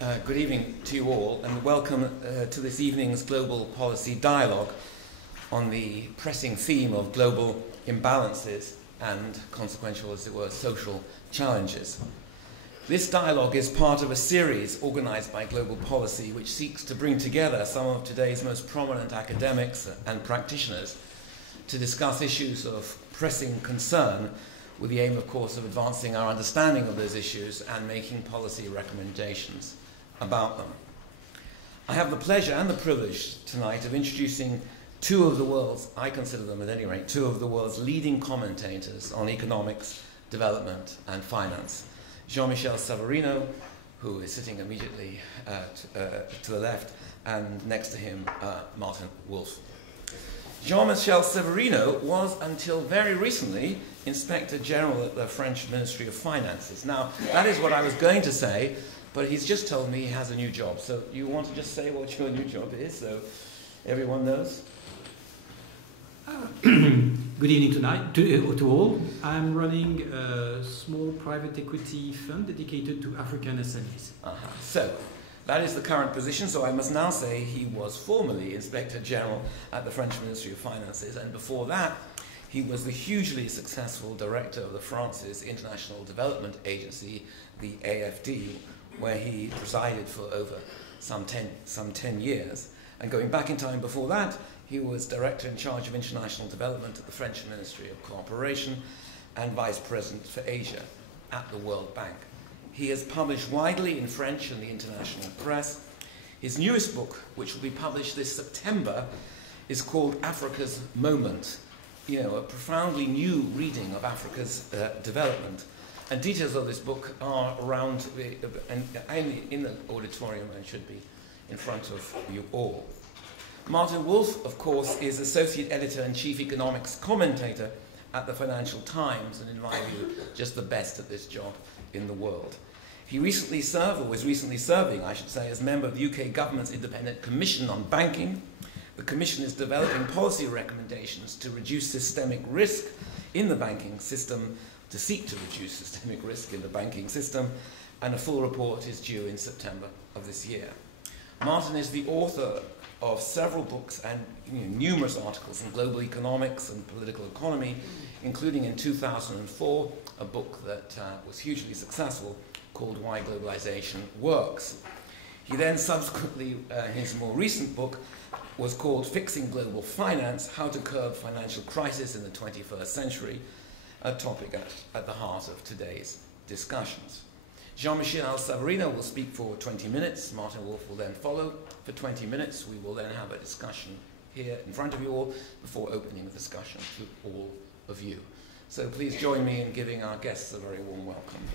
Good evening to you all, and welcome to this evening's Global Policy Dialogue on the pressing theme of global imbalances and consequential, as it were, social challenges. This dialogue is part of a series organised by Global Policy which seeks to bring together some of today's most prominent academics and practitioners to discuss issues of pressing concern, with the aim, of course, of advancing our understanding of those issues and making policy recommendations about them. I have the pleasure and the privilege tonight of introducing two of the world's, I consider them at any rate, two of the world's leading commentators on economics, development and finance. Jean-Michel Severino, who is sitting immediately to the left, and next to him, Martin Wolf. Jean-Michel Severino was, until very recently, Inspector General at the French Ministry of Finances. Now, that is what I was going to say, but he's just told me he has a new job. So you want to just say what your new job is, so everyone knows? Good evening tonight to all. I'm running a small private equity fund dedicated to African SMEs. So, that is the current position, so I must now say he was formerly Inspector General at the French Ministry of Finances, and before that he was the hugely successful director of the France's International Development Agency, the AFD, where he presided for over some 10 years. And going back in time before that, he was director in charge of international development at the French Ministry of Cooperation and vice president for Asia at the World Bank. He has published widely in French and the international press. His newest book, which will be published this September, is called Africa's Moment, a profoundly new reading of Africa's development. And details of this book are around in the auditorium and should be in front of you all. Martin Wolf, of course, is Associate Editor and Chief Economics Commentator at the Financial Times, and in my view, just the best at this job in the world. He recently served, or was recently serving, I should say, as member of the UK government's Independent Commission on Banking. The Commission is developing policy recommendations to reduce systemic risk in the banking system, to seek to reduce systemic risk in the banking system, and a full report is due in September of this year. Martin is the author of several books and numerous articles in global economics and political economy, including in 2004 a book that was hugely successful called Why Globalization Works. He then subsequently, his more recent book was called Fixing Global Finance, How to Curb Financial Crisis in the 21st Century, a topic at the heart of today's discussions. Jean-Michel Severino will speak for 20 minutes. Martin Wolf will then follow for 20 minutes. We will then have a discussion here in front of you all before opening the discussion to all of you. So please join me in giving our guests a very warm welcome.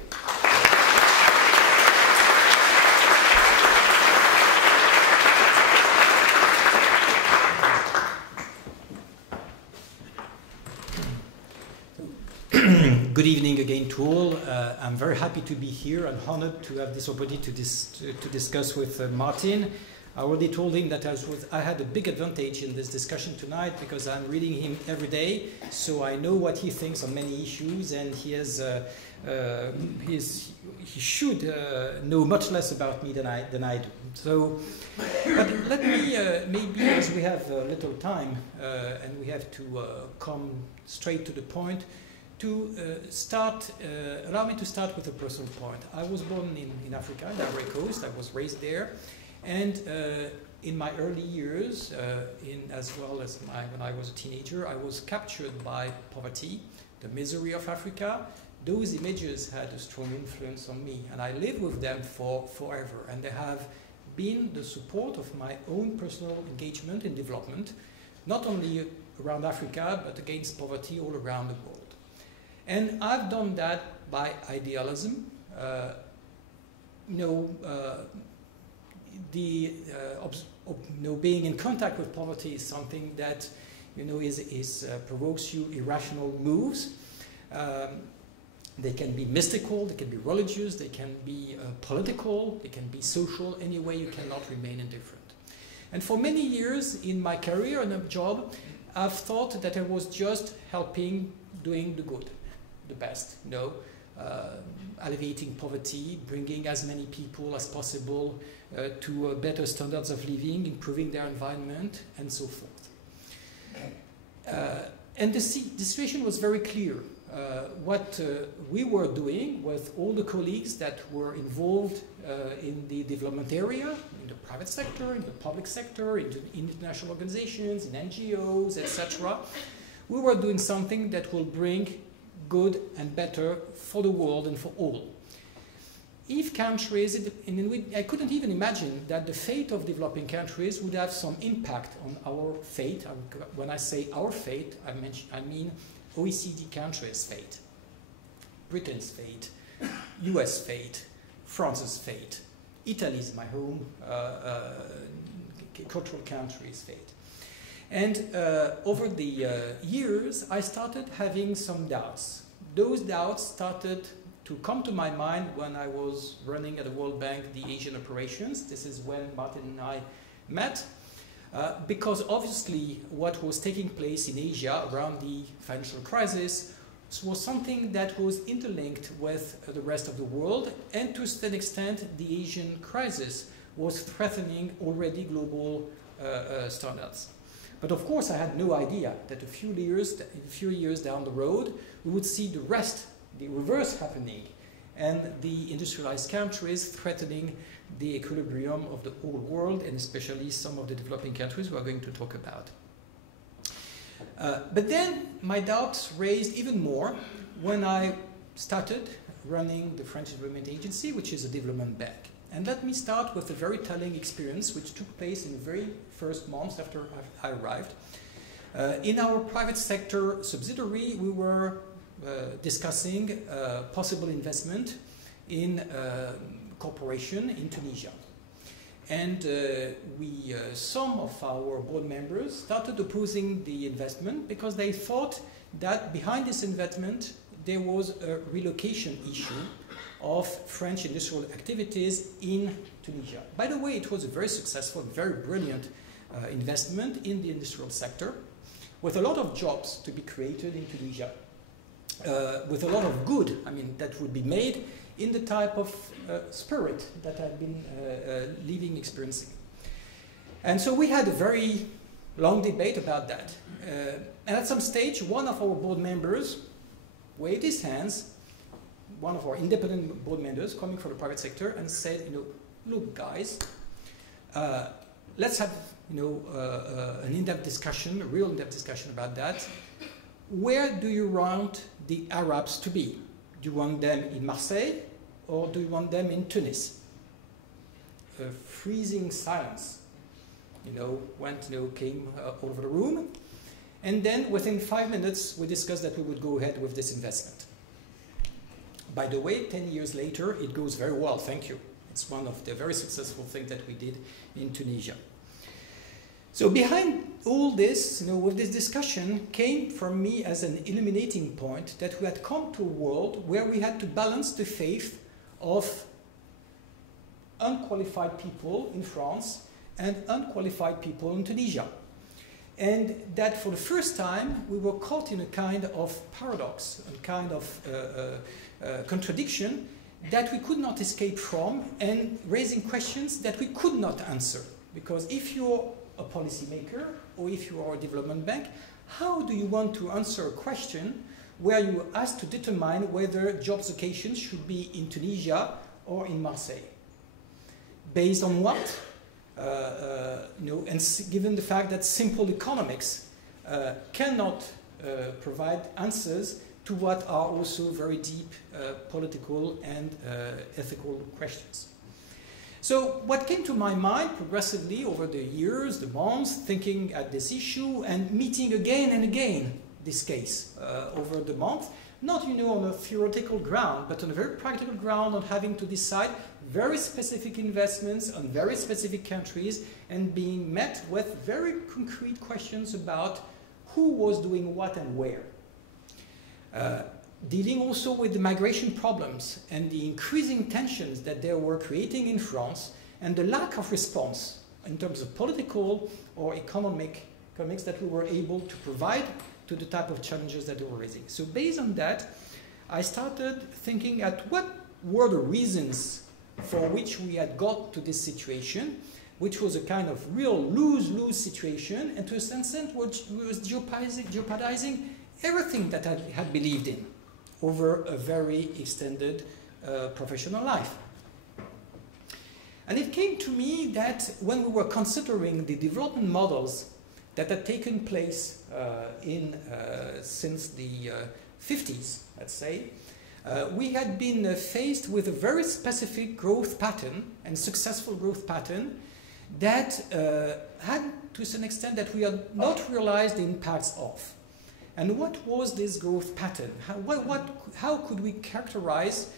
Good evening again to all. I'm very happy to be here and honored to have this opportunity to discuss with Martin. I already told him that I had a big advantage in this discussion tonight because I'm reading him every day, so I know what he thinks on many issues, and he should know much less about me than I do. So, but let me maybe, as we have little time and we have to come straight to the point, allow me to start with a personal point. I was born in Africa, in the Ivory Coast. I was raised there, and in my early years, as well as when I was a teenager, I was captured by poverty, the misery of Africa. Those images had a strong influence on me, and I lived with them forever. And they have been the support of my own personal engagement in development, not only around Africa, but against poverty all around the world. And I've done that by idealism. Being in contact with poverty is something that provokes you irrational moves. They can be mystical, they can be religious, they can be political, they can be social. Anyway, you cannot remain indifferent. And for many years in my career and a job, I've thought that I was just helping, doing the good, the best, alleviating poverty, bringing as many people as possible to better standards of living, improving their environment, and so forth. And the situation was very clear. What we were doing with all the colleagues that were involved in the development area, in the private sector, in the public sector, in international organizations, in NGOs, etc., we were doing something that will bring good and better for the world and for all. If countries, I couldn't even imagine that the fate of developing countries would have some impact on our fate. When I say our fate, I mean OECD countries' fate, Britain's fate, US fate, France's fate, Italy's, my home cultural country's fate. And over the years, I started having some doubts. Those doubts started to come to my mind when I was running at the World Bank the Asian operations. This is when Martin and I met. Because obviously what was taking place in Asia around the financial crisis was something that was interlinked with the rest of the world, and to an extent the Asian crisis was threatening already global standards. But of course I had no idea that a few years down the road we would see the reverse happening, and the industrialized countries threatening the equilibrium of the whole world, and especially some of the developing countries we are going to talk about. But then my doubts raised even more when I started running the French Development Agency, which is a development bank. And let me start with a very telling experience which took place in the very first months after I arrived. In our private sector subsidiary, we were discussing possible investment in corporation in Tunisia. And some of our board members started opposing the investment because they thought that behind this investment there was a relocation issue of French industrial activities in Tunisia. By the way, it was a very successful, very brilliant investment in the industrial sector, with a lot of jobs to be created in Tunisia, with a lot of good, that would be made in the type of spirit that I've been living, experiencing. And so we had a very long debate about that. And at some stage, one of our board members waved his hands, one of our independent board members coming from the private sector, and said, look guys, let's have an in-depth discussion, a real in-depth discussion about that. Where do you want the Arabs to be? Do you want them in Marseille or do you want them in Tunis? A freezing silence, came over the room. And then within 5 minutes, we discussed that we would go ahead with this investment. By the way, 10 years later, it goes very well, thank you. It's one of the very successful things that we did in Tunisia. So behind all this, with this discussion, came from me as an illuminating point that we had come to a world where we had to balance the faith of unqualified people in France and unqualified people in Tunisia. And that for the first time, we were caught in a kind of paradox, a kind of contradiction that we could not escape from, and raising questions that we could not answer. Because if you're a policymaker or if you are a development bank, how do you want to answer a question where you are asked to determine whether job locations should be in Tunisia or in Marseille? Based on what? And given the fact that simple economics cannot provide answers to what are also very deep political and ethical questions. So what came to my mind progressively over the years, the months, thinking at this issue and meeting again and again this case over the month, not on a theoretical ground, but on a very practical ground, on having to decide very specific investments on very specific countries and being met with very concrete questions about who was doing what and where. Dealing also with the migration problems and the increasing tensions that they were creating in France and the lack of response in terms of political or economics that we were able to provide to the type of challenges that they were raising. So based on that, I started thinking at what were the reasons for which we had got to this situation, which was a kind of real lose-lose situation, and to a certain extent which was jeopardizing everything that I had believed in over a very extended professional life. And it came to me that when we were considering the development models that had taken place since the 50s, let's say, we had been faced with a very specific growth pattern and successful growth pattern that had, to a certain extent, that we had not realized the impacts of. And what was this growth pattern? How could we characterize,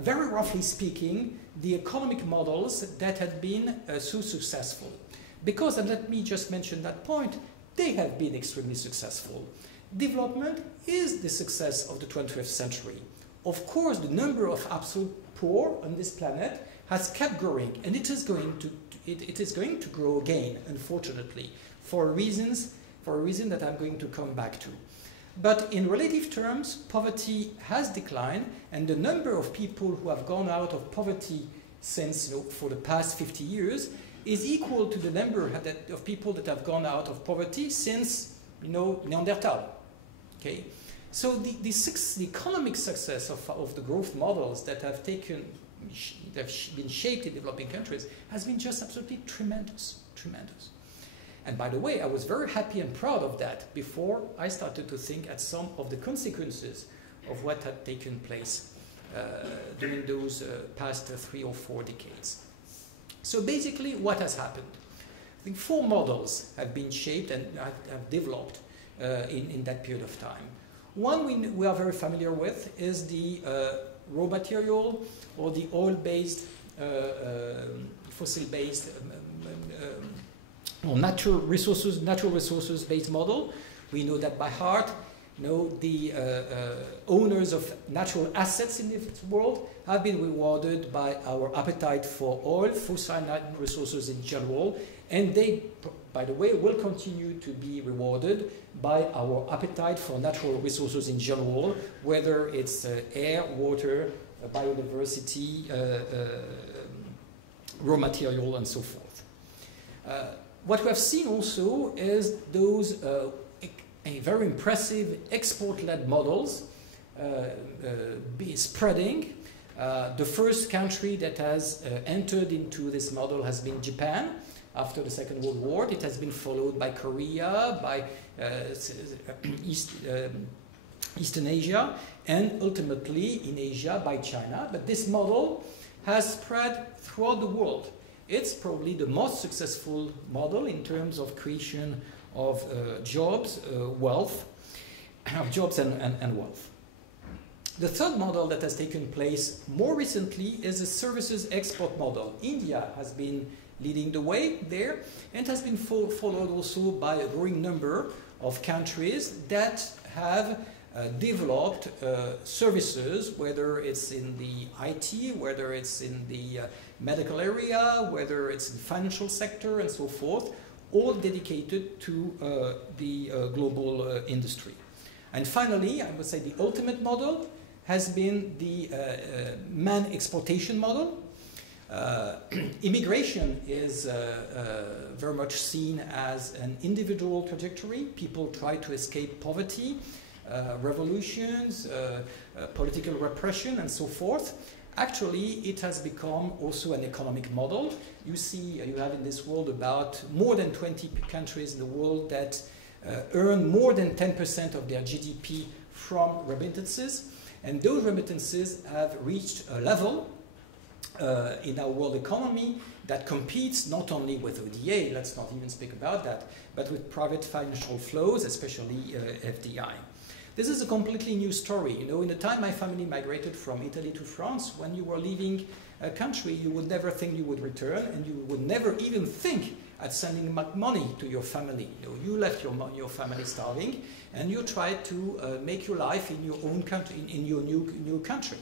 very roughly speaking, the economic models that had been so successful? Because, and let me just mention that point, they have been extremely successful. Development is the success of the 20th century. Of course, the number of absolute poor on this planet has kept growing, and it is going to grow again, unfortunately, for a reason that I'm going to come back to. But in relative terms, poverty has declined, and the number of people who have gone out of poverty since, for the past 50 years is equal to the number of people that have gone out of poverty since, Neanderthal. Okay? So the economic success of the growth models that have been shaped in developing countries has been just absolutely tremendous, tremendous. And by the way, I was very happy and proud of that before I started to think at some of the consequences of what had taken place during those past 3 or 4 decades. So basically, what has happened? I think 4 models have been shaped and have developed in that period of time. One we are very familiar with is the raw material or the oil-based, fossil-based, or natural resources-based model. We know that by heart. The owners of natural assets in this world have been rewarded by our appetite for oil, fossil resources in general, and they, by the way, will continue to be rewarded by our appetite for natural resources in general, whether it's air, water, biodiversity, raw material, and so forth. What we have seen also is those very impressive export-led models be spreading. The first country that has entered into this model has been Japan after the Second World War. It has been followed by Korea, by Eastern Asia, and ultimately in Asia by China. But this model has spread throughout the world. It's probably the most successful model in terms of creation of jobs, wealth, jobs and wealth. The third model that has taken place more recently is the services export model. India has been leading the way there and has been followed also by a growing number of countries that have developed services, whether it's in the IT, whether it's in the medical area, whether it's in the financial sector and so forth, all dedicated to the global industry. And finally, I would say the ultimate model has been the man exploitation model. Immigration is very much seen as an individual trajectory. People try to escape poverty, revolutions, political repression, and so forth. Actually, it has become also an economic model. You see, you have in this world about more than 20 countries in the world that earn more than 10% of their GDP from remittances. And those remittances have reached a level in our world economy that competes not only with ODA, let's not even speak about that, but with private financial flows, especially FDI. This is a completely new story. In the time my family migrated from Italy to France, when you were leaving a country, you would never think you would return, and you would never even think at sending money to your family. You left your family starving, and you tried to make your life in your own country, in your new country.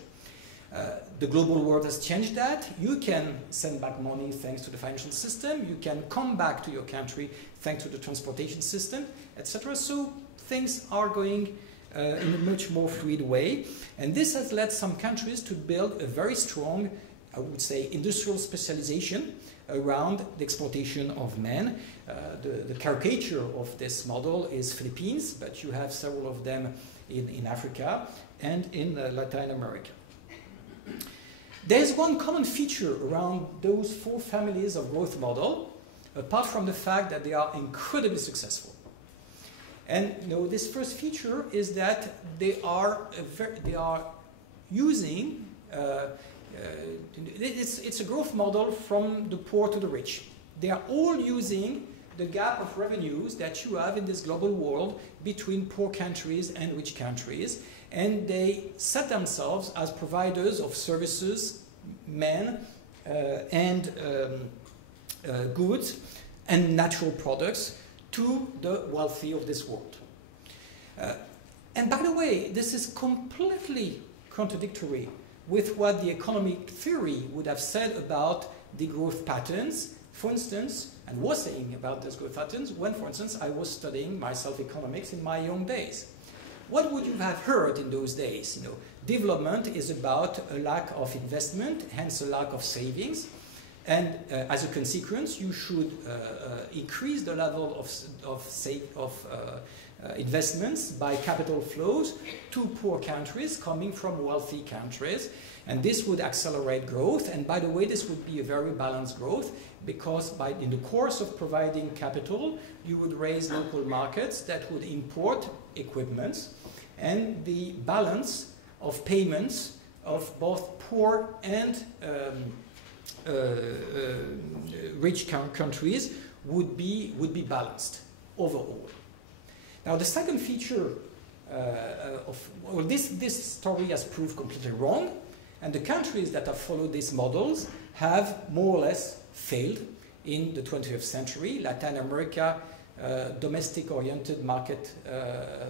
The global world has changed that. You can send back money thanks to the financial system. You can come back to your country thanks to the transportation system, etc. So things are going in a much more fluid way. And this has led some countries to build a very strong, I would say, industrial specialization around the exploitation of men. The caricature of this model is Philippines, but you have several of them in Africa and in Latin America. There's one common feature around those four families of growth model, apart from the fact that they are incredibly successful. And this first feature is that they are using, it's a growth model from the poor to the rich. They are all using the gap of revenues that you have in this global world between poor countries and rich countries, and they set themselves as providers of services, men, and goods and natural products to the wealthy of this world. And by the way, this is completely contradictory with what the economic theory would have said about the growth patterns, for instance, and was saying about those growth patterns when, for instance, I was studying myself economics in my young days. What would you have heard in those days? Development is about a lack of investment, hence a lack of savings. And as a consequence, you should increase the level of investments by capital flows to poor countries coming from wealthy countries. And this would accelerate growth. And by the way, this would be a very balanced growth because in the course of providing capital, you would raise local markets that would import equipment. And the balance of payments of both poor and rich countries would be balanced overall. Now, the second feature this story has proved completely wrong, and the countries that have followed these models have more or less failed in the 20th century. Latin America, domestic-oriented market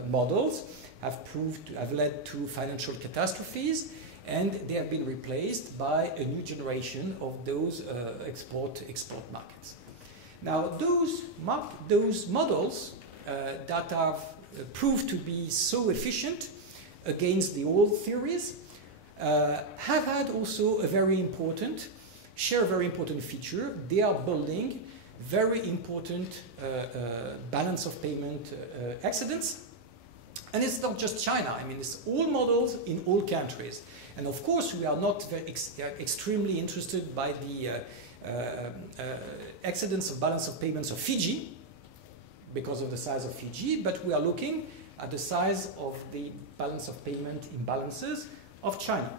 models have led to financial catastrophes, and they have been replaced by a new generation of those export markets. Now, those models that have proved to be so efficient against the old theories have had also a very important feature. They are building very important balance of payment excedents. And it's not just China. I mean, it's all models in all countries. And of course, we are not extremely interested by the excedents of balance of payments of Fiji, because of the size of Fiji, but we are looking at the size of the balance of payment imbalances of China.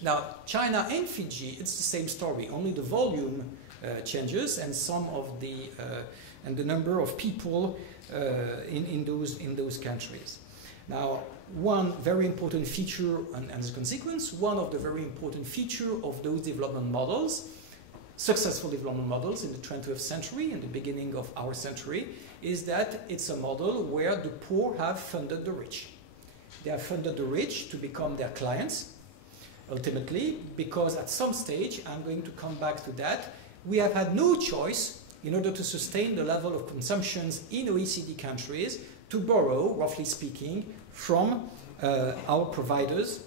Now, China and Fiji, it's the same story, only the volume changes and some of the and the number of people in those countries. Now, one very important feature, and as a consequence, one of the very important features of those development models, successful development models in the 20th century and the beginning of our century, is that it's a model where the poor have funded the rich. They have funded the rich to become their clients, ultimately, because at some stage, I'm going to come back to that, we have had no choice in order to sustain the level of consumptions in OECD countries to borrow, roughly speaking, from our providers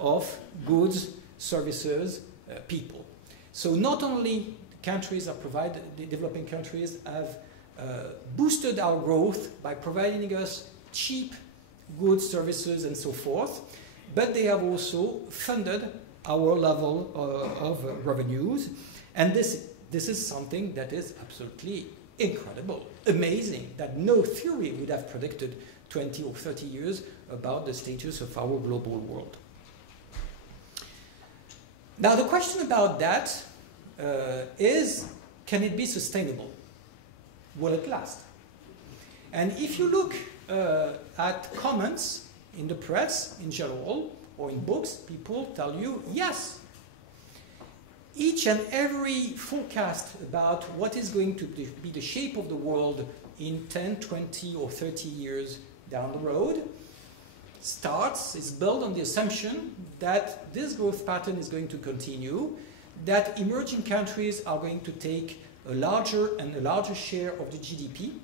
of goods, services, people. So not only countries are the developing countries have boosted our growth by providing us cheap goods, services, and so forth, but they have also funded our level of revenues. And this is something that is absolutely incredible, amazing, that no theory would have predicted 20 or 30 years about the status of our global world. Now, the question about that is, can it be sustainable? Will it last? And if you look at comments in the press in general or in books, people tell you, yes. Each and every forecast about what is going to be the shape of the world in 10, 20, or 30 years down the road is built on the assumption that this growth pattern is going to continue, that emerging countries are going to take a larger and a larger share of the GDP,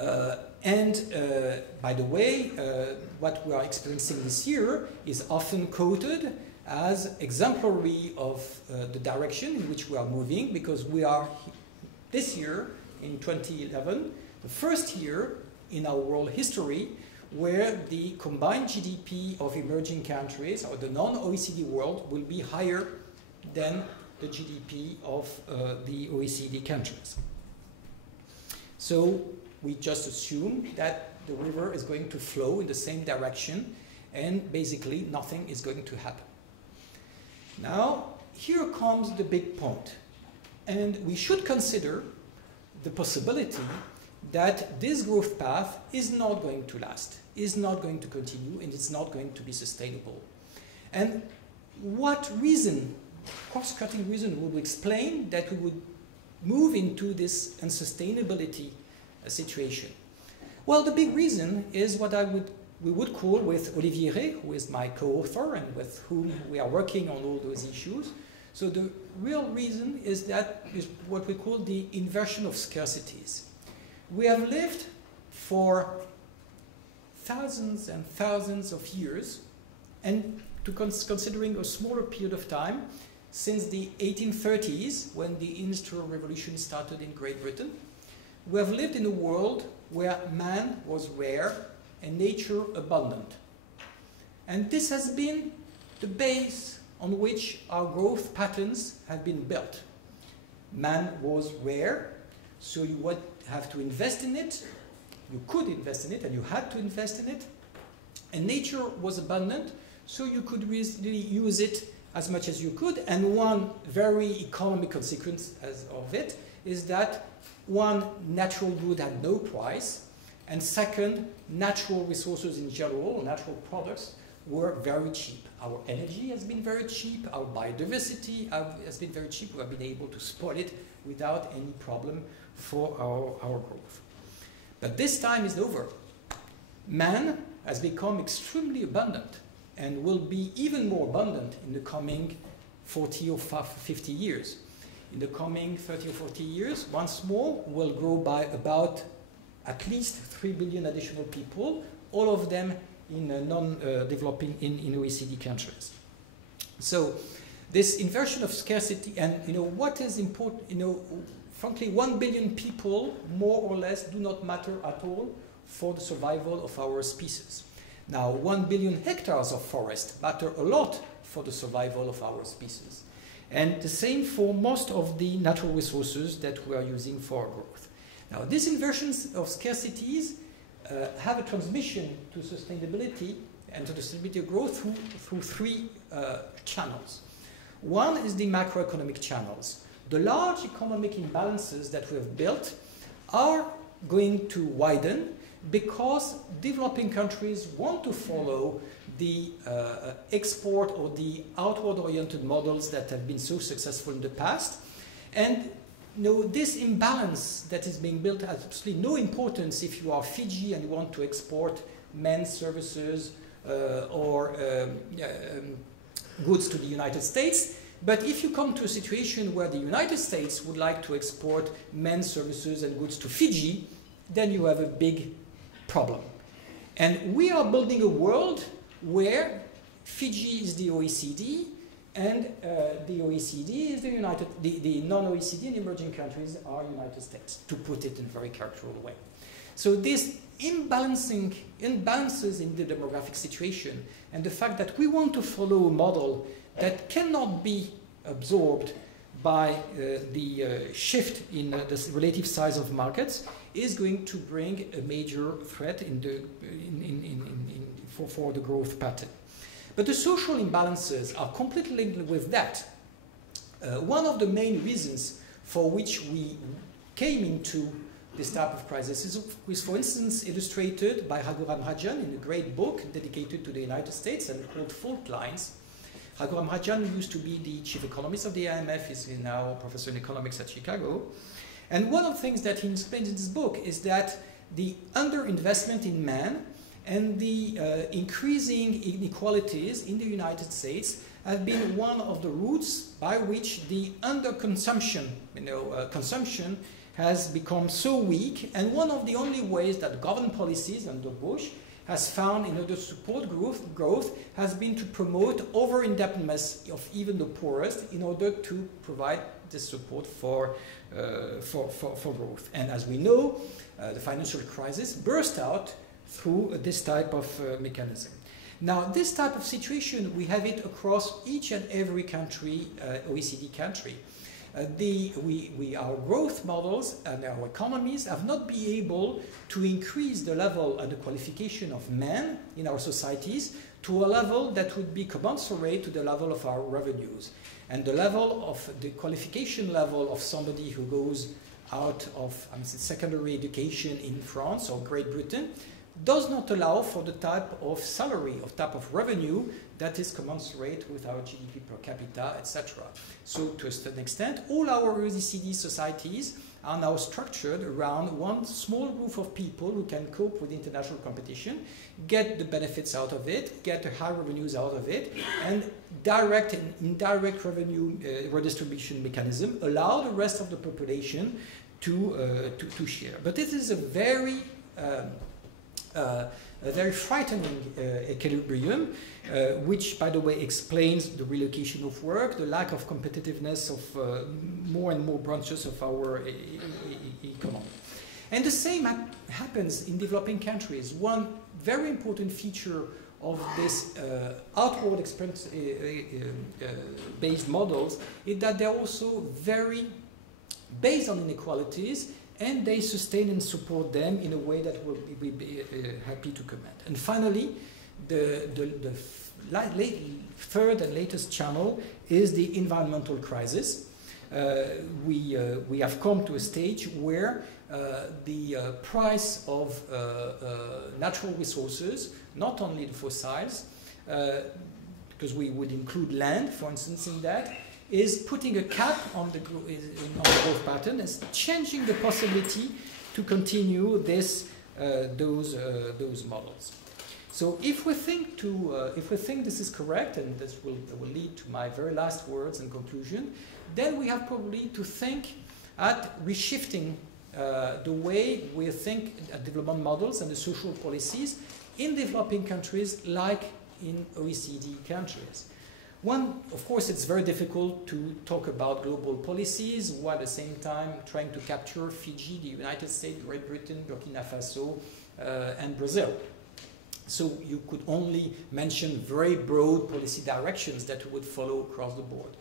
By the way, what we are experiencing this year is often quoted as exemplary of the direction in which we are moving, because we are this year, in 2011, the first year in our world history where the combined GDP of emerging countries or the non-OECD world will be higher than the GDP of the OECD countries. So we just assume that the river is going to flow in the same direction and basically nothing is going to happen. Now, here comes the big point. And we should consider the possibility that this growth path is not going to last, is not going to continue, and it's not going to be sustainable. And what reason, cross-cutting reason, would explain that we would move into this unsustainability situation? Well, the big reason is what we would call, with Olivier Rey, who is my co-author and with whom we are working on all those issues. So the real reason is what we call the inversion of scarcities. We have lived for thousands and thousands of years, and considering a smaller period of time, since the 1830s, when the Industrial Revolution started in Great Britain, we have lived in a world where man was rare and nature abundant. And this has been the base on which our growth patterns have been built. Man was rare, so you would have to invest in it. You could invest in it, and you had to invest in it. And nature was abundant, so you could really use it as much as you could. And one very economic consequence of it is that, one, natural good had no price, and second, natural resources in general, natural products, were very cheap. Our energy has been very cheap, our biodiversity has been very cheap. We have been able to spoil it without any problem for our growth. But this time is over. Man has become extremely abundant and will be even more abundant in the coming 40 or 50 years. In the coming 30 or 40 years, once more, we'll grow by about at least 3 billion additional people, all of them in non-developing in OECD countries. So this inversion of scarcity, and what is important, frankly, 1 billion people, more or less, do not matter at all for the survival of our species. Now, 1 billion hectares of forest matter a lot for the survival of our species. And the same for most of the natural resources that we are using for our growth. Now, these inversions of scarcities have a transmission to sustainability and to the sustainability of growth through three channels. One is the macroeconomic channels. The large economic imbalances that we have built are going to widen because developing countries want to follow the export or the outward-oriented models that have been so successful in the past. And this imbalance that is being built has absolutely no importance if you are Fiji and you want to export men's services or goods to the United States. But if you come to a situation where the United States would like to export men's services and goods to Fiji, then you have a big problem. And we are building a world where Fiji is the OECD, and the OECD is the non-OECD and emerging countries are United States, to put it in a very characteristic way. So these imbalances in the demographic situation and the fact that we want to follow a model that cannot be absorbed by the shift in the relative size of markets is going to bring a major threat for the growth pattern. But the social imbalances are completely linked with that. One of the main reasons for which we came into this type of crisis is, for instance, illustrated by Raghuram Rajan in a great book dedicated to the United States and called Fault Lines. Raghuram Rajan used to be the chief economist of the IMF, is now a professor in economics at Chicago. And one of the things that he explains in this book is that the underinvestment in man and the increasing inequalities in the United States have been one of the roots by which the underconsumption, consumption has become so weak, and one of the only ways that government policies under Bush has found in order to support growth has been to promote over-indebtedness of even the poorest in order to provide this support for growth. And as we know, the financial crisis burst out through this type of mechanism. Now, this type of situation, we have it across each and every country, OECD country. Our growth models and our economies have not been able to increase the level and the qualification of men in our societies to a level that would be commensurate to the level of our revenues. And the level of the qualification level of somebody who goes out of secondary education in France or Great Britain does not allow for the type of salary, of type of revenue that is commensurate with our GDP per capita, etc. So to a certain extent, all our OECD societies are now structured around one small group of people who can cope with international competition, get the benefits out of it, get the high revenues out of it, and direct and indirect revenue redistribution mechanism allow the rest of the population to share. But this is a very frightening equilibrium, which, by the way, explains the relocation of work, the lack of competitiveness of more and more branches of our economy. And the same happens in developing countries. One very important feature of this outward experience based models is that they're also very based on inequalities, and they sustain and support them in a way that we'll be happy to comment. And finally, the third and latest channel is the environmental crisis. We have come to a stage where the price of natural resources, not only the fossils, because we would include land, for instance, in that, is putting a cap on the growth pattern, is changing the possibility to continue those models. So if we think this is correct, and this will lead to my very last words and conclusion, then we have probably to think at reshifting the way we think at development models and the social policies in developing countries like in OECD countries. One, of course, it's very difficult to talk about global policies while at the same time trying to capture Fiji, the United States, Great Britain, Burkina Faso, and Brazil. So you could only mention very broad policy directions that we would follow across the board.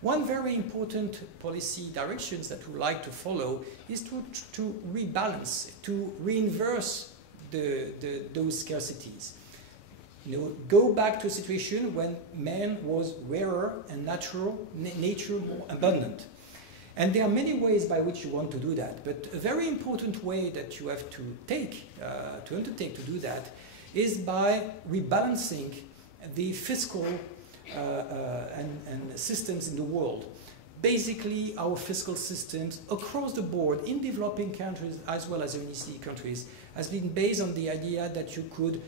One very important policy directions that we would like to follow is to rebalance, to reinverse those scarcities. Go back to a situation when man was rarer and nature more abundant. And there are many ways by which you want to do that, but a very important way that you have to undertake to do that is by rebalancing the fiscal and systems in the world. Basically, our fiscal systems across the board in developing countries as well as in OECD countries has been based on the idea that you could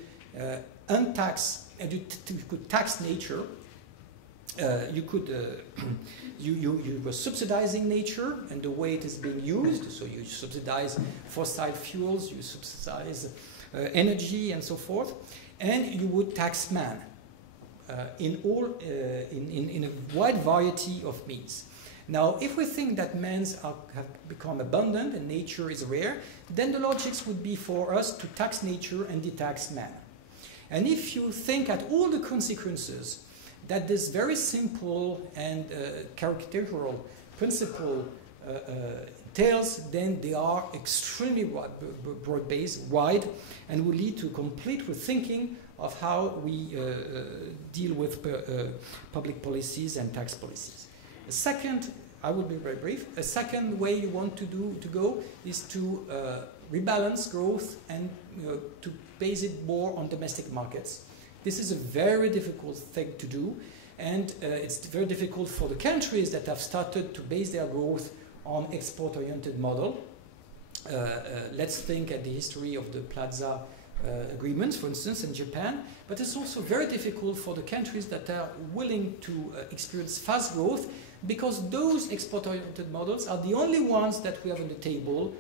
untax, and you could tax nature. You were subsidizing nature and the way it is being used. So you subsidize fossil fuels, you subsidize energy, and so forth, and you would tax man in a wide variety of means. Now, if we think that men have become abundant and nature is rare, then the logics would be for us to tax nature and detax man. And if you think at all the consequences that this very simple and caricatural principle entails, then they are extremely broad-based, wide, and will lead to complete rethinking of how we deal with public policies and tax policies. A second, I will be very brief, a second way you want to go is to rebalance growth and to base it more on domestic markets. This is a very difficult thing to do, and it's very difficult for the countries that have started to base their growth on export-oriented model. Let's think at the history of the Plaza agreements, for instance, in Japan, but it's also very difficult for the countries that are willing to experience fast growth because those export-oriented models are the only ones that we have on the table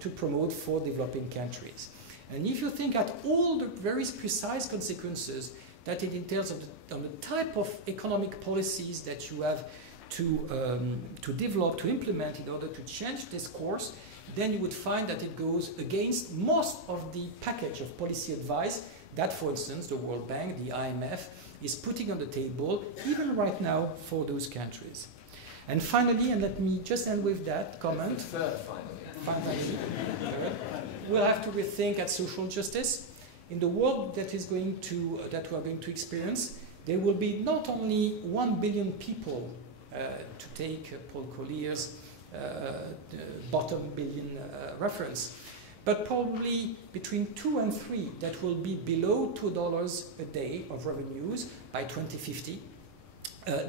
to promote for developing countries. And if you think at all the very precise consequences that it entails on the type of economic policies that you have to develop, to implement in order to change this course, then you would find that it goes against most of the package of policy advice that, for instance, the World Bank, the IMF, is putting on the table, even right now, for those countries. And finally, and let me just end with that comment. Finally, we'll have to rethink at social justice. In the world that we are going to experience, there will be not only 1 billion people, to take Paul Collier's bottom billion reference, but probably between 2 and 3 that will be below $2 a day of revenues by 2050.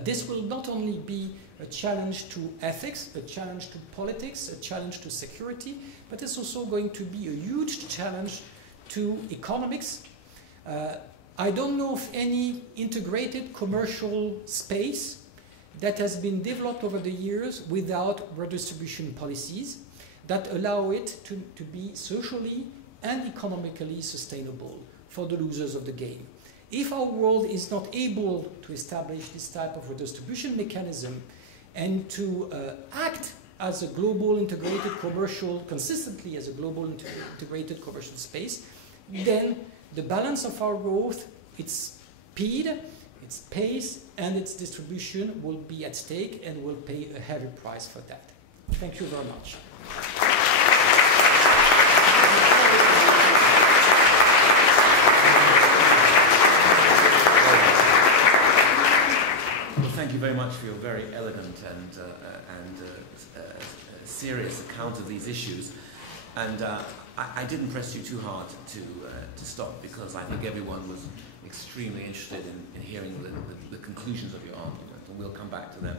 This will not only be a challenge to ethics, a challenge to politics, a challenge to security, but it's also going to be a huge challenge to economics. I don't know of any integrated commercial space that has been developed over the years without redistribution policies that allow it to be socially and economically sustainable for the losers of the game. If our world is not able to establish this type of redistribution mechanism and to act as a global integrated commercial, consistently as a global integrated commercial space, then the balance of our growth, its speed, its pace, and its distribution will be at stake and will pay a heavy price for that. Thank you very much. Well, thank you very much for your very elegant and serious account of these issues. And I didn't press you too hard to stop, because I think everyone was extremely interested in hearing the conclusions of your argument, and we'll come back to them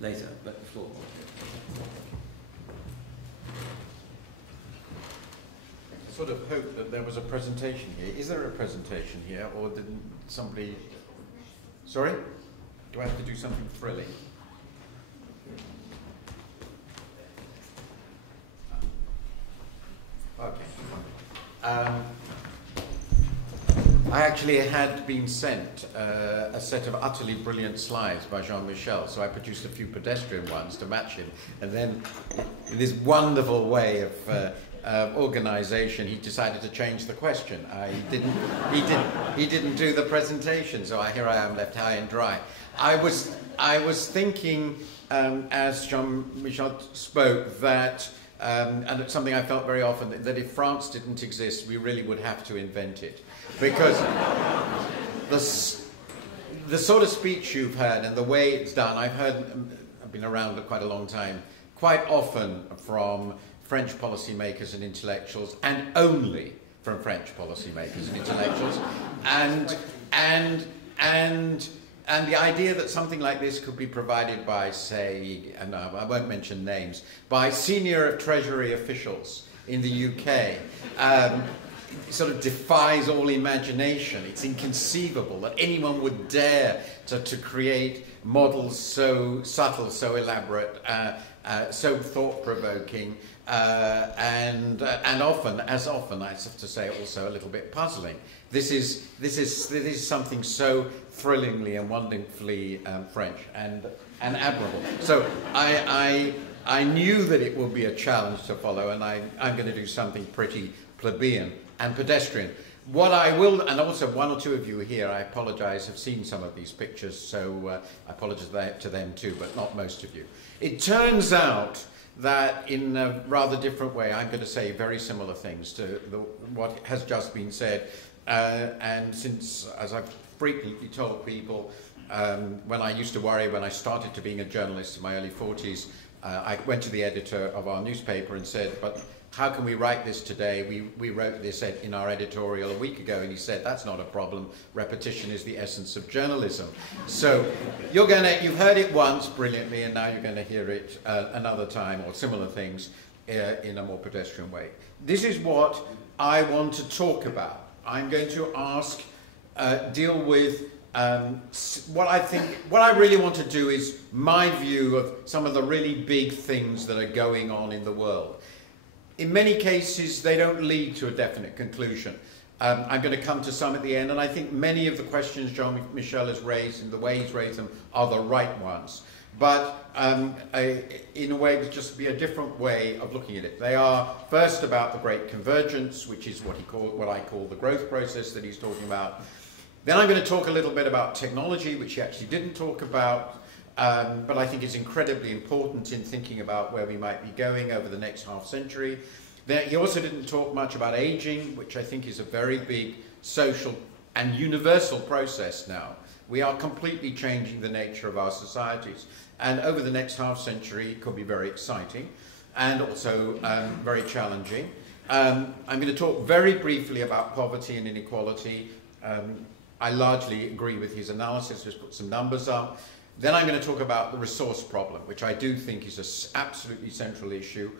later. But the floor. I sort of hoped that there was a presentation here. Is there a presentation here, or didn't somebody... Sorry? Do I have to do something thrilling? Okay. I actually had been sent a set of utterly brilliant slides by Jean-Michel, so I produced a few pedestrian ones to match him, and then in this wonderful way of organisation, he decided to change the question. He didn't do the presentation, so here I am left high and dry. I was thinking, as Jean-Michel spoke, that and it's something I felt very often, that if France didn't exist, we really would have to invent it. Because the sort of speech you've heard and the way it's done, I've been around for quite a long time, quite often from French policymakers and intellectuals, and only from French policymakers and intellectuals, and the idea that something like this could be provided by, say, and I won't mention names, by senior Treasury officials in the UK, sort of defies all imagination. It's inconceivable that anyone would dare to create models so subtle, so elaborate, so thought-provoking, and often, I have to say, also a little bit puzzling. This is something so thrillingly and wonderfully French and admirable. So I knew that it would be a challenge to follow, and I'm going to do something pretty plebeian and pedestrian. What I will, and also one or two of you here, I apologize, have seen some of these pictures, so I apologize to them too, but not most of you. It turns out that in a rather different way, I'm going to say very similar things to what has just been said. And since, as I've frequently told people, when I used to worry when I started to being a journalist in my early 40s, I went to the editor of our newspaper and said, but how can we write this today? We wrote this in our editorial a week ago, and he said, that's not a problem. Repetition is the essence of journalism. So you've heard it once brilliantly, and now you're going to hear it another time, or similar things in a more pedestrian way. This is what I want to talk about. I'm going to deal with what I really want to do is my view of some of the really big things that are going on in the world. In many cases, they don't lead to a definite conclusion. I'm going to come to some at the end, and I think many of the questions Jean-Michel has raised and the way he's raised them are the right ones. But in a way, it would just be a different way of looking at it. They are first about the great convergence, which is what I call the growth process that he's talking about. Then I'm going to talk a little bit about technology, which he actually didn't talk about, but I think is incredibly important in thinking about where we might be going over the next half century. Then he also didn't talk much about aging, which I think is a very big social and universal process now. We are completely changing the nature of our societies. And over the next half century, it could be very exciting and also very challenging. I'm going to talk very briefly about poverty and inequality. I largely agree with his analysis, just put some numbers up. Then I'm going to talk about the resource problem, which I do think is an absolutely central issue,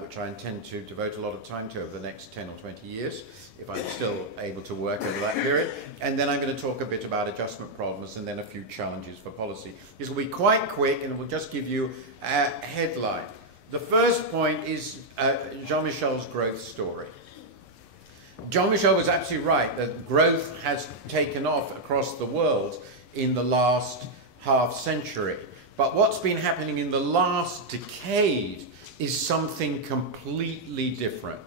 which I intend to devote a lot of time to over the next 10 or 20 years, if I'm still able to work over that period. And then I'm going to talk a bit about adjustment problems and then a few challenges for policy. This will be quite quick, and it will just give you a headline. The first point is Jean-Michel's growth story. Jean-Michel was absolutely right that growth has taken off across the world in the last half century. But what's been happening in the last decade is something completely different.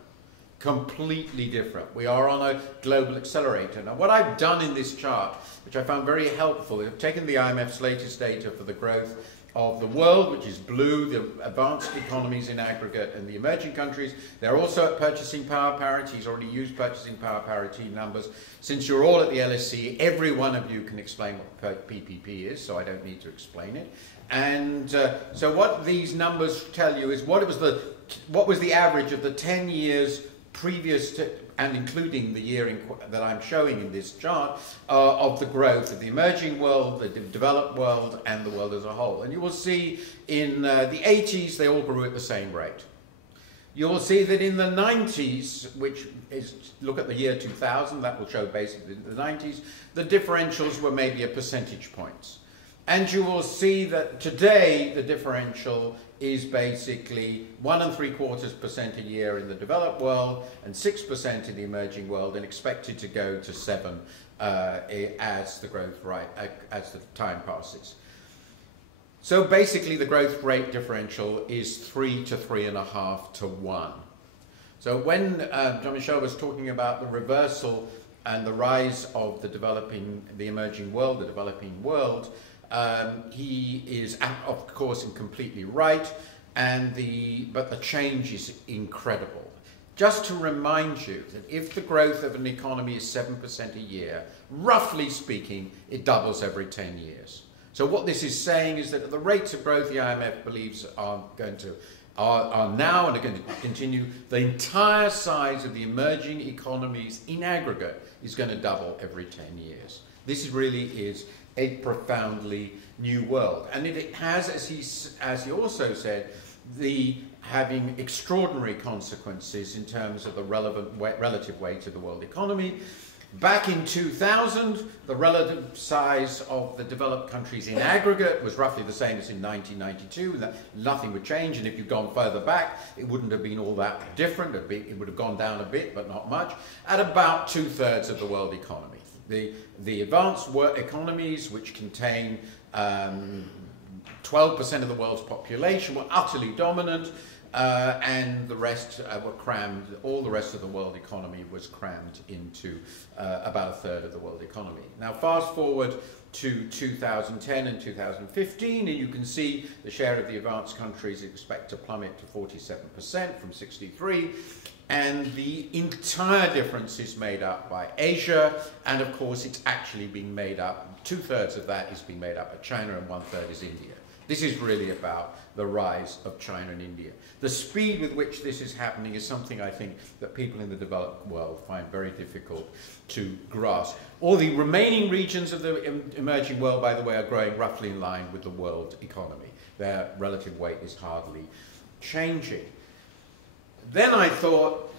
Completely different. We are on a global accelerator. Now, what I've done in this chart, which I found very helpful, I've taken the IMF's latest data for the growth of the world, which is blue, the advanced economies in aggregate, and the emerging countries. They're also at purchasing power parity. He's already used purchasing power parity numbers. Since you're all at the LSE, every one of you can explain what PPP is, so I don't need to explain it. And so what these numbers tell you is what was the average of the 10 years previous to, and including the year that I'm showing in this chart, of the growth of the emerging world, the developed world, and the world as a whole. And you will see in the 80s, they all grew at the same rate. You will see that in the 90s, which is, look at the year 2000, that will show basically the 90s, the differentials were maybe a percentage points. And you will see that today the differential is basically 1.75% a year in the developed world and 6% in the emerging world, and expected to go to 7 as the as the time passes. So basically the growth rate differential is 3 to 3.5 to 1. So when Jean-Michel was talking about the reversal and the rise of the emerging world, the developing world, he is, of course, completely right, but the change is incredible. Just to remind you that if the growth of an economy is 7% a year, roughly speaking, it doubles every 10 years. So what this is saying is that at the rates of growth the IMF believes are now and are going to continue, the entire size of the emerging economies in aggregate is going to double every 10 years. This really is a profoundly new world. And it has, as he also said, having extraordinary consequences in terms of the relative weight of the world economy. Back in 2000, the relative size of the developed countries in aggregate was roughly the same as in 1992. Nothing would change, and if you'd gone further back, it wouldn't have been all that different. It would have gone down a bit, but not much, at about 2/3 of the world economy. The advanced economies, which contain 12% of the world's population, were utterly dominant, and the rest were crammed. All the rest of the world economy was crammed into about 1/3 of the world economy. Now, fast forward to 2010 and 2015, and you can see the share of the advanced countries expect to plummet to 47% from 63%. And the entire difference is made up by Asia, and of course it's actually being made up, 2/3 of that is being made up by China and 1/3 is India. This is really about the rise of China and India. The speed with which this is happening is something I think that people in the developed world find very difficult to grasp. All the remaining regions of the emerging world, by the way, are growing roughly in line with the world economy. Their relative weight is hardly changing. Then I thought,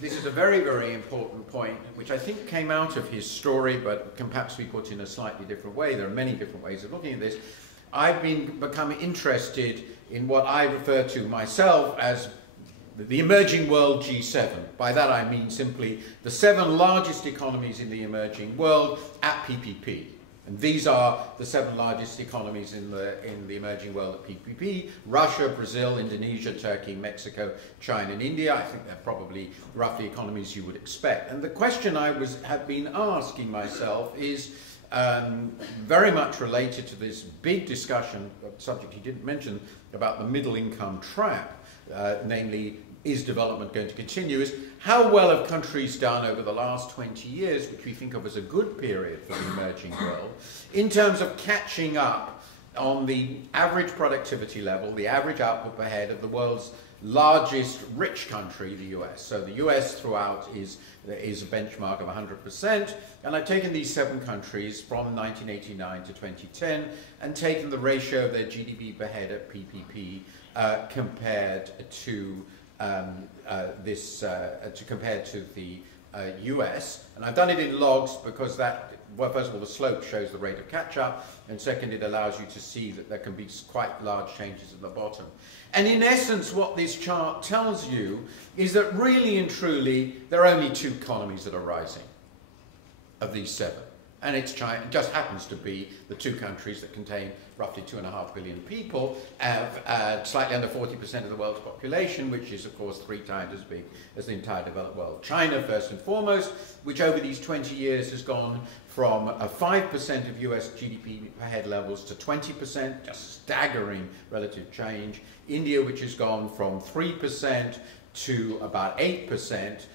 this is a very, very important point, which I think came out of his story, but can perhaps be put in a slightly different way. There are many different ways of looking at this. I've become interested in what I refer to myself as the emerging world G7. By that I mean simply the 7 largest economies in the emerging world at PPP. And these are the 7 largest economies in the emerging world at PPP: Russia, Brazil, Indonesia, Turkey, Mexico, China, and India. I think they're probably roughly economies you would expect. And the question I have been asking myself is very much related to this big discussion, a subject he didn't mention, about the middle income trap, namely, is development going to continue, is how well have countries done over the last 20 years, which we think of as a good period for the emerging world, in terms of catching up on the average productivity level, the average output per head of the world's largest rich country, the US. So the US throughout is a benchmark of 100%, and I've taken these 7 countries from 1989 to 2010 and taken the ratio of their GDP per head at PPP compared to compared to the US, and I've done it in logs because that, well, first of all, the slope shows the rate of catch-up, and second, it allows you to see that there can be quite large changes at the bottom. And in essence, what this chart tells you is that really and truly, there are only 2 economies that are rising of these 7. And it's China. It just happens to be the 2 countries that contain roughly 2.5 billion people, have slightly under 40% of the world's population, which is, of course, 3 times as big as the entire developed world. China, first and foremost, which over these 20 years has gone from 5% of US GDP per head levels to 20%, just staggering relative change. India, which has gone from 3% to about 8%.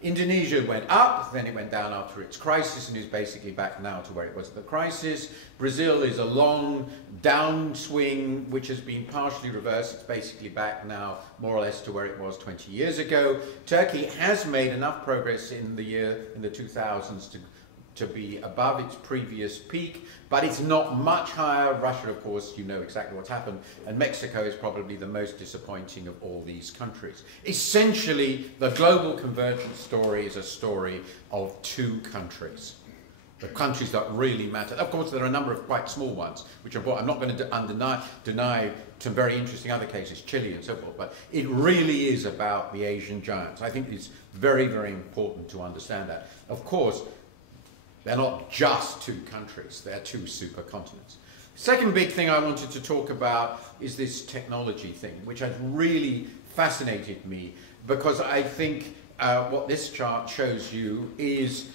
Indonesia went up, then it went down after its crisis and is basically back now to where it was at the crisis. Brazil is a long downswing which has been partially reversed. It's basically back now more or less to where it was 20 years ago. Turkey has made enough progress in the 2000s to be above its previous peak, but it's not much higher. Russia, of course, you know exactly what's happened, and Mexico is probably the most disappointing of all these countries. Essentially, the global convergence story is a story of 2 countries. The countries that really matter. Of course, there are a number of quite small ones, which are important. I'm not going to deny some very interesting other cases, Chile and so forth, but it really is about the Asian giants. I think it's very, very important to understand that. Of course, they're not just 2 countries, they're 2 supercontinents. Second big thing I wanted to talk about is this technology thing, which has really fascinated me, because I think what this chart shows you is,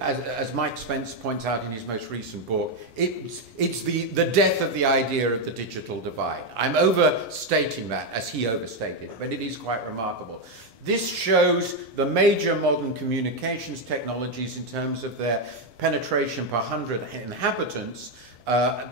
as Mike Spence points out in his most recent book, it's the death of the idea of the digital divide. I'm overstating that, as he overstated, but it is quite remarkable. This shows the major modern communications technologies in terms of their penetration per 100 inhabitants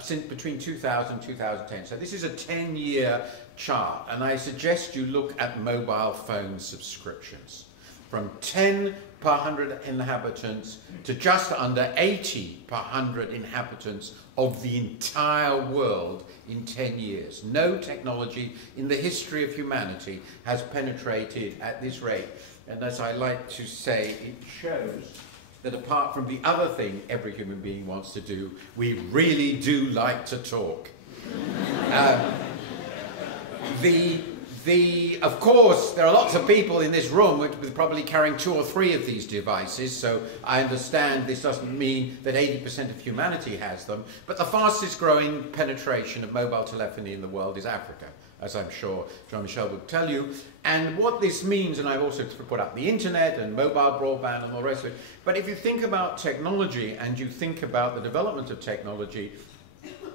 since between 2000 and 2010. So this is a 10-year chart, and I suggest you look at mobile phone subscriptions. From 10 per 100 inhabitants to just under 80 per 100 inhabitants of the entire world in 10 years. No technology in the history of humanity has penetrated at this rate. And as I like to say, it shows that apart from the other thing every human being wants to do, we really do like to talk. Of course, there are lots of people in this room with probably carrying 2 or 3 of these devices, so I understand this doesn't mean that 80% of humanity has them, but the fastest growing penetration of mobile telephony in the world is Africa, as I'm sure Jean-Michel will tell you. And what this means, and I've also put up the internet and mobile broadband and all the rest of it, but if you think about technology and you think about the development of technology,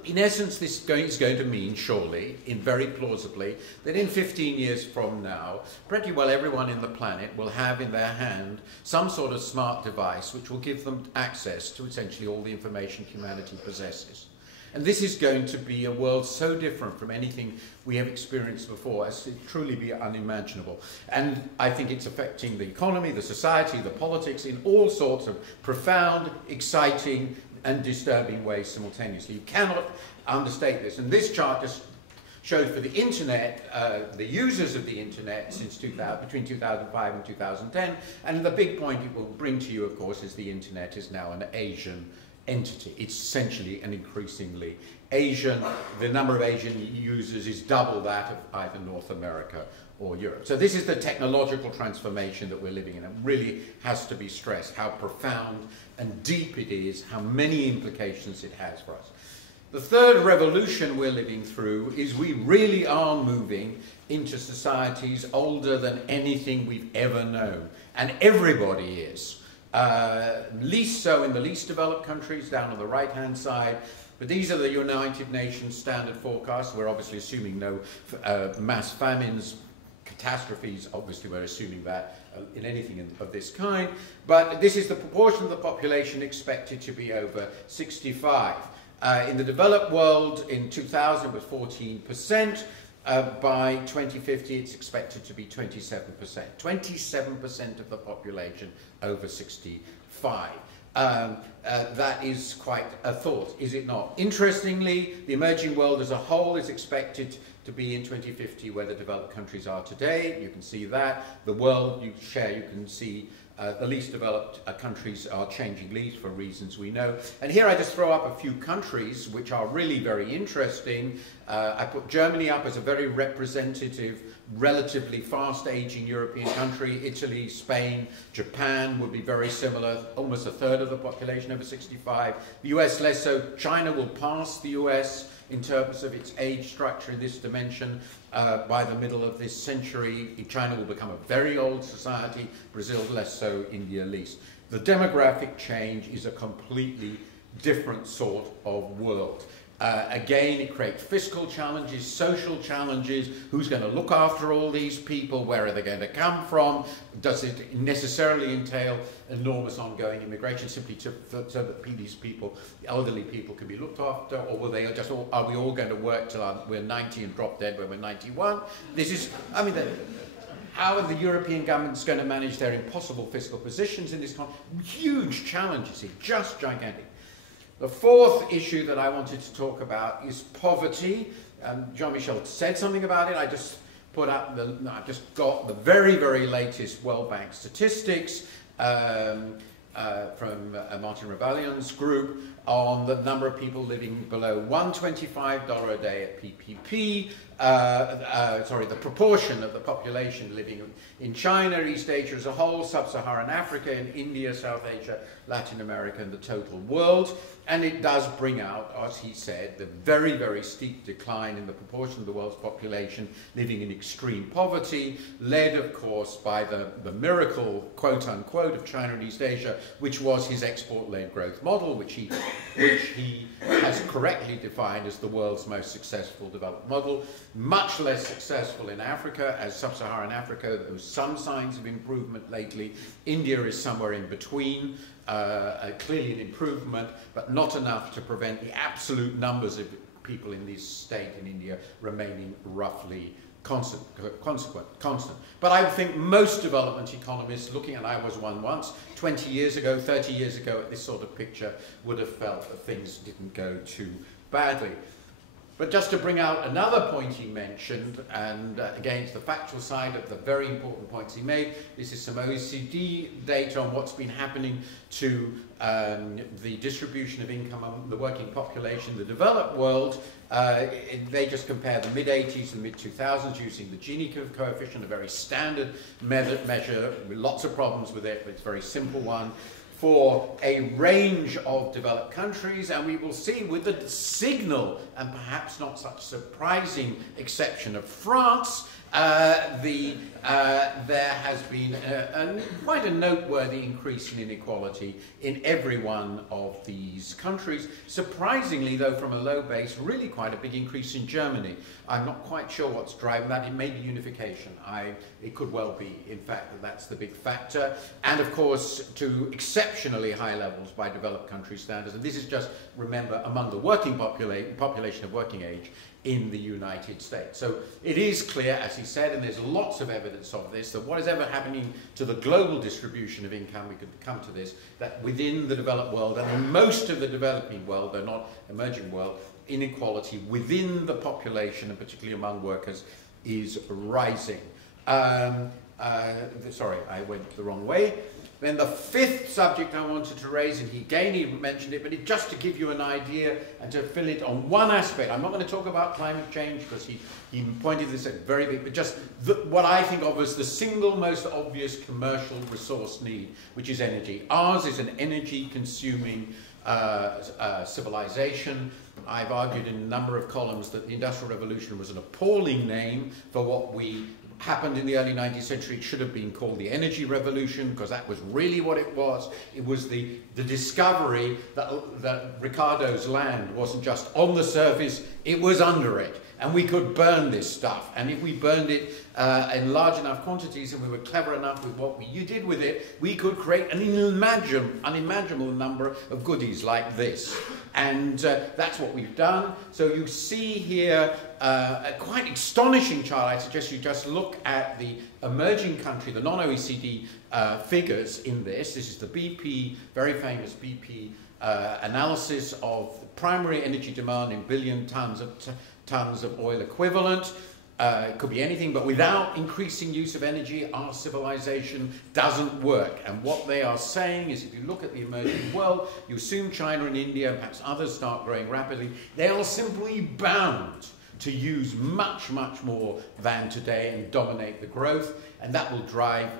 in essence, this is going to mean, surely, very plausibly, that in 15 years from now, pretty well everyone in the planet will have in their hand some sort of smart device which will give them access to essentially all the information humanity possesses. And this is going to be a world so different from anything we have experienced before as to truly be unimaginable. And I think it's affecting the economy, the society, the politics in all sorts of profound, exciting, and disturbing ways simultaneously. You cannot understate this. And this chart just showed for the internet, the users of the internet since between 2005 and 2010, and the big point it will bring to you, of course, is the internet is now an Asian entity. It's essentially an increasingly Asian, the number of Asian users is double that of either North America or Europe. So this is the technological transformation that we're living in. It really has to be stressed how profound and deep it is, how many implications it has for us. The third revolution we're living through is we really are moving into societies older than anything we've ever known. And everybody is. Least so in the least developed countries, down on the right-hand side. But these are the United Nations standard forecasts. We're obviously assuming no mass famines, catastrophes. Obviously, we're assuming that in anything of this kind. But this is the proportion of the population expected to be over 65. In the developed world, in 2000, it was 14%. By 2050, it's expected to be 27%. 27% of the population over 65. That is quite a thought, is it not? Interestingly, the emerging world as a whole is expected to be in 2050 where the developed countries are today. You can see that. The world you share, you can see the least developed countries are changing least for reasons we know. And here I just throw up a few countries which are really very interesting. I put Germany up as a very representative, relatively fast-aging European country. Italy, Spain, Japan would be very similar, almost a third of the population over 65. The US less so. China will pass the US in terms of its age structure in this dimension by the middle of this century. China will become a very old society, Brazil less so, India least. The demographic change is a completely different sort of world. Again, it creates fiscal challenges, social challenges. Who's going to look after all these people? Where are they going to come from? Does it necessarily entail enormous ongoing immigration simply so that these people, elderly people, can be looked after? Or will they just all, are we all going to work till we're 90 and drop dead when we're 91? This is, I mean, how are the European governments going to manage their impossible fiscal positions in this context? Huge challenges here, just gigantic. The fourth issue that I wanted to talk about is poverty. Jean-Michel said something about it. I just put up I just got the very, very latest World Bank statistics from Martin Rebellion's group on the number of people living below $125 a day at PPP. The proportion of the population living in China, East Asia as a whole, Sub-Saharan Africa, and India, South Asia, Latin America, and the total world. And it does bring out, as he said, the very, very steep decline in the proportion of the world's population living in extreme poverty, led, of course, by the miracle, quote-unquote, of China and East Asia, which was his export-led growth model, which he has correctly defined as the world's most successful developed model. Much less successful in Africa, as Sub-Saharan Africa. There was some signs of improvement lately. India is somewhere in between. Clearly an improvement, but not enough to prevent the absolute numbers of people in this state in India remaining roughly constant. But I think most development economists, looking at, I was one once, 20 years ago, 30 years ago, at this sort of picture, would have felt that things didn't go too badly. But just to bring out another point he mentioned, and again, it's the factual side of the very important points he made. This is some OECD data on what's been happening to the distribution of income among the working population in the developed world. They just compare the mid-80s and mid-2000s using the Gini coefficient, a very standard measure with lots of problems with it, but it's a very simple one, for a range of developed countries, and we will see with the signal and perhaps not such surprising exception of France, there has been quite a noteworthy increase in inequality in every one of these countries. Surprisingly, though, from a low base, really quite a big increase in Germany. I'm not quite sure what's driving that. It may be unification. It could well be, in fact, that that's the big factor. And, of course, to exceptionally high levels by developed country standards. And this is just, remember, among the working population of working age. in the United States. So it is clear, as he said, and there's lots of evidence of this, that what is ever happening to the global distribution of income, we could come to this, that within the developed world, and in most of the developing world, though not emerging world, inequality within the population, and particularly among workers, is rising. Sorry, I went the wrong way. Then the fifth subject I wanted to raise, and he mentioned it, but just to give you an idea and to fill it on one aspect. I'm not going to talk about climate change because he pointed this at very big, but just what I think of as the single most obvious commercial resource need, which is energy. Ours is an energy-consuming civilization. I've argued in a number of columns that the Industrial Revolution was an appalling name for what happened in the early 19th century. It should have been called the Energy Revolution, because that was really what it was. It was the discovery that Ricardo's land wasn't just on the surface, it was under it. And we could burn this stuff. And if we burned it in large enough quantities and we were clever enough with what you did with it, we could create an unimaginable number of goodies like this. And that's what we've done. So you see here a quite astonishing chart. I suggest you just look at the emerging country, the non-OECD figures in this. This is the BP, very famous BP analysis of primary energy demand in billion tons of oil equivalent. It could be anything, but without increasing use of energy, our civilization doesn't work. And what they are saying is, if you look at the emerging world, you assume China and India, perhaps others start growing rapidly, they are simply bound to use much, much more than today and dominate the growth. And that will drive,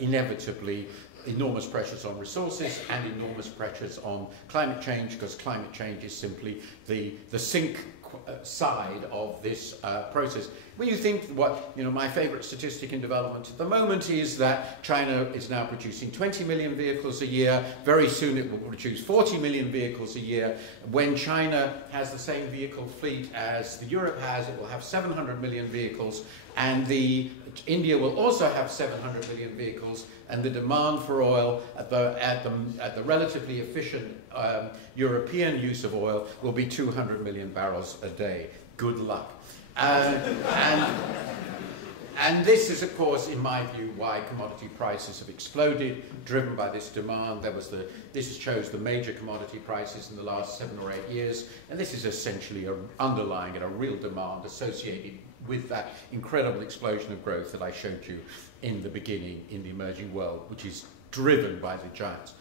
inevitably, enormous pressures on resources and enormous pressures on climate change, because climate change is simply the sink side of this process. When you think my favorite statistic in development at the moment is that China is now producing 20 million vehicles a year. Very soon it will produce 40 million vehicles a year. When China has the same vehicle fleet as Europe has, it will have 700 million vehicles, and India will also have 700 million vehicles, and the demand for oil at the relatively efficient European use of oil will be 200 million barrels a day. Good luck. And this is, of course, in my view, why commodity prices have exploded, driven by this demand. This shows the major commodity prices in the last 7 or 8 years, and this is essentially underlying a real demand associated with that incredible explosion of growth that I showed you in the beginning in the emerging world, which is driven by the giants.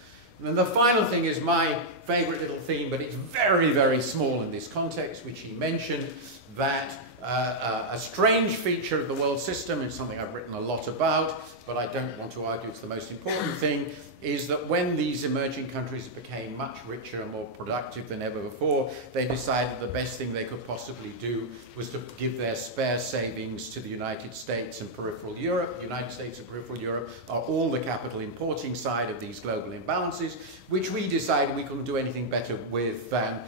And the final thing is my favorite little theme, but it's very, very small in this context, which he mentioned, that a strange feature of the world system, is something I've written a lot about, but I don't want to argue it's the most important thing, is that when these emerging countries became much richer and more productive than ever before, they decided the best thing they could possibly do was to give their spare savings to the United States and peripheral Europe. The United States and peripheral Europe are all the capital importing side of these global imbalances, which we decided we couldn't do anything better with than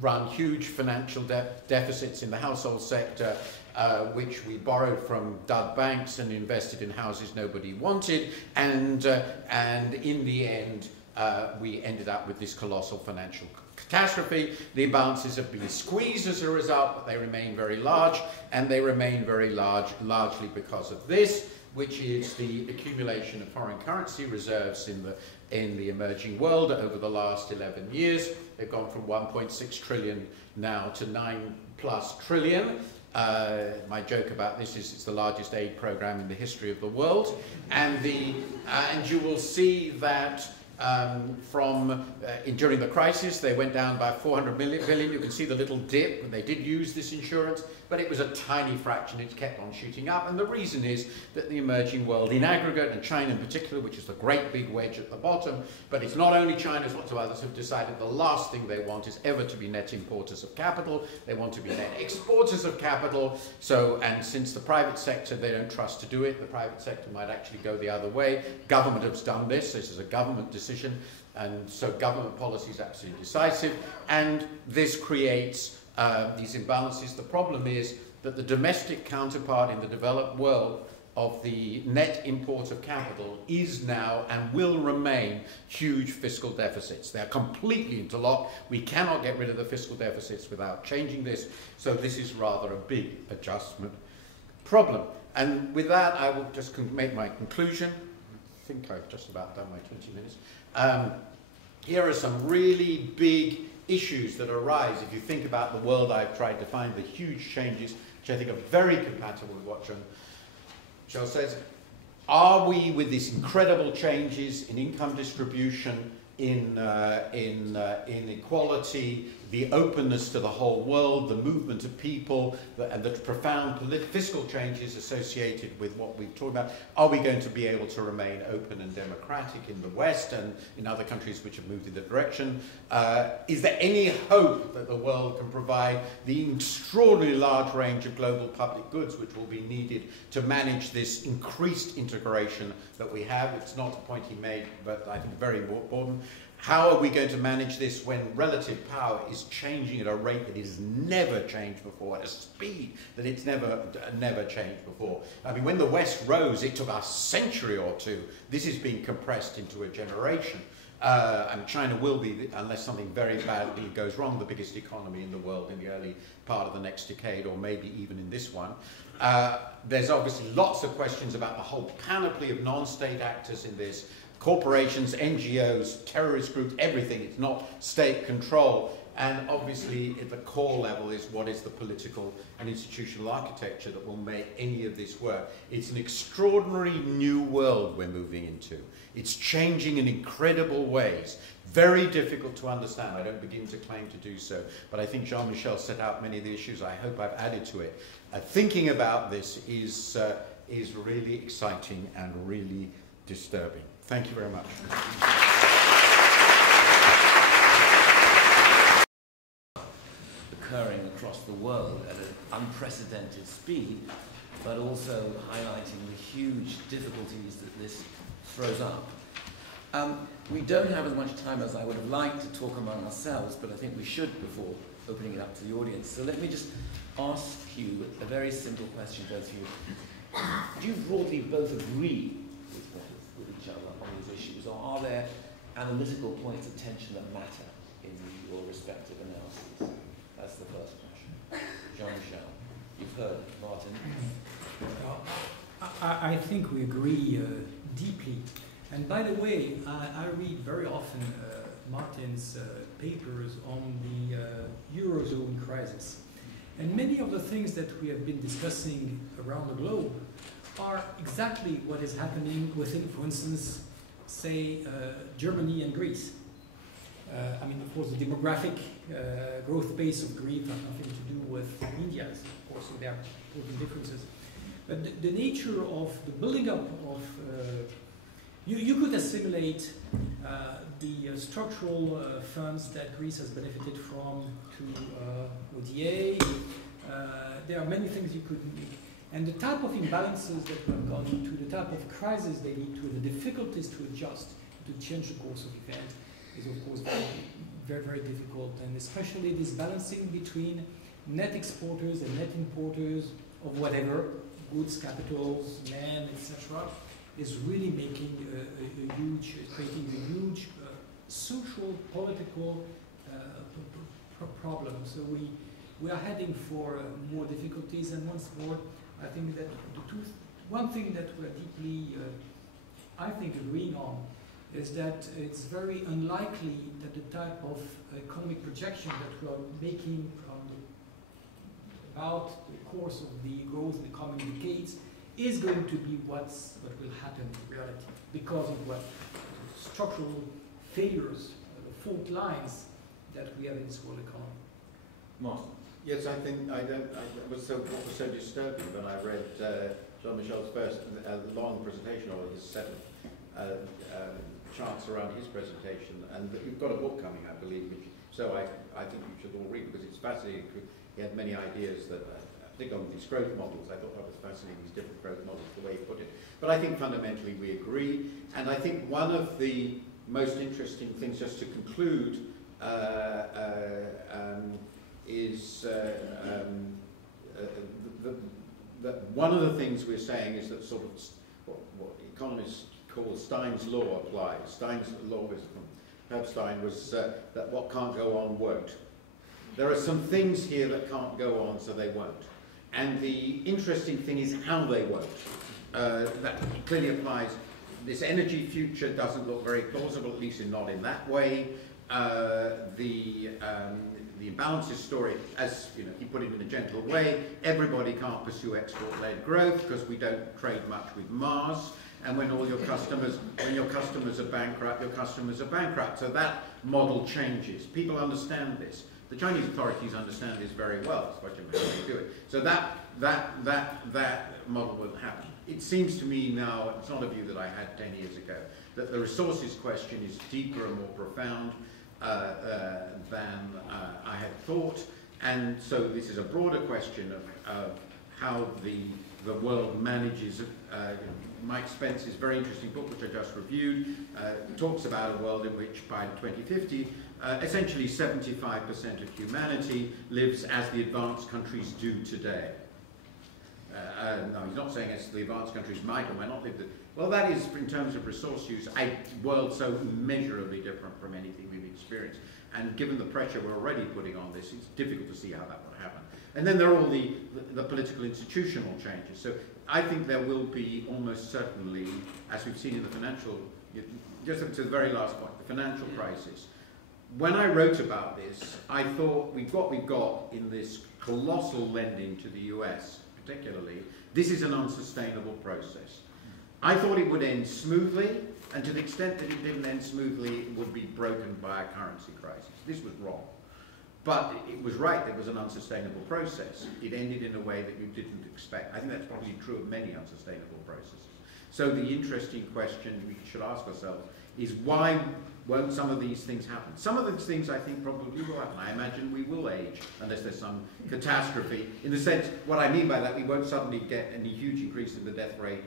run huge financial deficits in the household sector, which we borrowed from dud banks and invested in houses nobody wanted, and in the end we ended up with this colossal financial catastrophe. The imbalances have been squeezed as a result, but they remain very large, and they remain very large largely because of this, which is the accumulation of foreign currency reserves in the emerging world over the last 11 years. They've gone from 1.6 trillion now to 9+ trillion. My joke about this is it's the largest aid program in the history of the world, and you will see that during the crisis they went down by 400 billion. You can see the little dip, and they did use this insurance, but it was a tiny fraction. It kept on shooting up, and the reason is that the emerging world in aggregate, and China in particular, which is the great big wedge at the bottom, but it's not only China, it's lots of others, have decided the last thing they want is ever to be net importers of capital. They want to be net exporters of capital. And since the private sector, they don't trust to do it, the private sector might actually go the other way. Government has done this. This is a government decision, and so government policy is absolutely decisive, and this creates these imbalances. The problem is that the domestic counterpart in the developed world of the net import of capital is now and will remain huge fiscal deficits. They're completely interlocked. We cannot get rid of the fiscal deficits without changing this. So this is rather a big adjustment problem. And with that, I will just make my conclusion. I think I've just about done my 20 minutes. Here are some really big issues that arise if you think about the world I've tried to find, the huge changes, which I think are very compatible with what Jean-Michel says. Are we, with these incredible changes in income distribution, in inequality, the openness to the whole world, the movement of people, and the profound fiscal changes associated with what we've talked about, are we going to be able to remain open and democratic in the West and in other countries which have moved in that direction? Is there any hope that the world can provide the extraordinarily large range of global public goods which will be needed to manage this increased integration that we have? It's not a point he made, but I think very important. How are we going to manage this when relative power is changing at a rate that has never changed before, at a speed that it's never changed before? I mean, when the West rose, it took a century or two. This is being compressed into a generation. And China will be, unless something very badly goes wrong, the biggest economy in the world in the early part of the next decade, or maybe even in this one. There's obviously lots of questions about the whole panoply of non-state actors in this. Corporations, NGOs, terrorist groups, everything. It's not state control. And obviously, at the core level is what is the political and institutional architecture that will make any of this work. It's an extraordinary new world we're moving into. It's changing in incredible ways. Very difficult to understand. I don't begin to claim to do so. But I think Jean-Michel set out many of the issues. I hope I've added to it. Thinking about this is really exciting and really disturbing. Thank you very much. Occurring across the world at an unprecedented speed, but also highlighting the huge difficulties that this throws up. We don't have as much time as I would have liked to talk among ourselves, but I think we should before opening it up to the audience. So let me just ask you a very simple question, both of you. Do you broadly both agree with each other on these issues, or are there analytical points of tension that matter in your respective analyses? That's the first question. Jean-Michel, you've heard Martin. I think we agree deeply. And by the way, I read very often Martin's papers on the Eurozone crisis. And many of the things that we have been discussing around the globe are exactly what is happening within, for instance, say, Germany and Greece. I mean, of course, the demographic growth pace of Greece has nothing to do with India's, of course, so there are important differences. But the nature of the building up of, you could assimilate the structural funds that Greece has benefited from to ODA. There are many things you could make. And the type of imbalances that we have gone into, the type of crisis they lead to, the difficulties to adjust, to change the course of events, is of course very, very difficult. And especially this balancing between net exporters and net importers of whatever, goods, capitals, land, etc., is really making creating a huge social, political problem. So we are heading for more difficulties, and once more, I think that one thing that we're deeply, I think, agreeing on is that it's very unlikely that the type of economic projection that we are making about the course of the growth in the coming decades is going to be what will happen in reality because of what structural failures, the fault lines that we have in this world economy. Martin. Yes, I think what was so disturbing when I read Jean-Michel's first long presentation, or his 7 charts around his presentation, and you've got a book coming, I believe, so I think you should all read because it's fascinating. He had many ideas that, particularly on these growth models, I thought that was fascinating, these different growth models, the way he put it. But I think fundamentally we agree, and I think one of the most interesting things, just to conclude, is that one of the things we're saying is that sort of what economists call Stein's law applies. Stein's law was from Herbstein was that what can't go on won't. There are some things here that can't go on, so they won't. And the interesting thing is how they won't. That clearly applies. This energy future doesn't look very plausible, at least not in that way. The imbalances story, as you know, he put it in a gentle way, everybody can't pursue export-led growth because we don't trade much with Mars. And when all your customers, are bankrupt, your customers are bankrupt. So that model changes. People understand this. The Chinese authorities understand this very well. It's what you do it. So that model will happen. It seems to me now, it's not a view that I had 10 years ago, that the resources question is deeper and more profound than I had thought. And so this is a broader question of how the world manages. Mike Spence's very interesting book, which I just reviewed, talks about a world in which by 2050, essentially 75% of humanity lives as the advanced countries do today. No, he's not saying as the advanced countries might or might not live. Well, that is, in terms of resource use, a world so immeasurably different from anything we've experienced. And given the pressure we're already putting on this, it's difficult to see how that would happen. And then there are all the political institutional changes. So I think there will be almost certainly, as we've seen in the financial, just to the very last point, the financial crisis. When I wrote about this, I thought what we've got in this colossal lending to the US, particularly, this is an unsustainable process. I thought it would end smoothly, and to the extent that it didn't end smoothly, it would be broken by a currency crisis. This was wrong. But it was right, it was an unsustainable process. It ended in a way that you didn't expect. I think that's probably true of many unsustainable processes. So the interesting question we should ask ourselves is why won't some of these things happen? Some of these things I think probably will happen. I imagine we will age unless there's some catastrophe. In the sense, what I mean by that, we won't suddenly get any huge increase in the death rate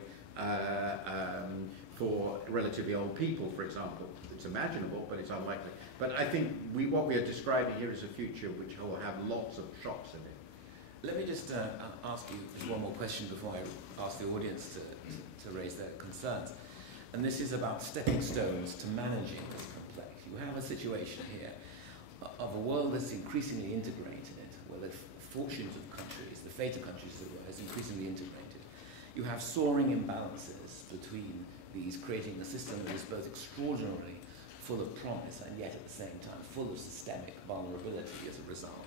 for relatively old people, for example. It's imaginable, but it's unlikely. But I think what we are describing here is a future which will have lots of shocks in it. Let me just ask you one more question before I ask the audience to raise their concerns. And this is about stepping stones to managing this complexity. You have a situation here of a world that's increasingly integrated, where the fortunes of countries, the fate of countries as it were, is increasingly integrated. You have soaring imbalances between these, creating a system that is both extraordinarily full of promise and yet at the same time full of systemic vulnerability as a result.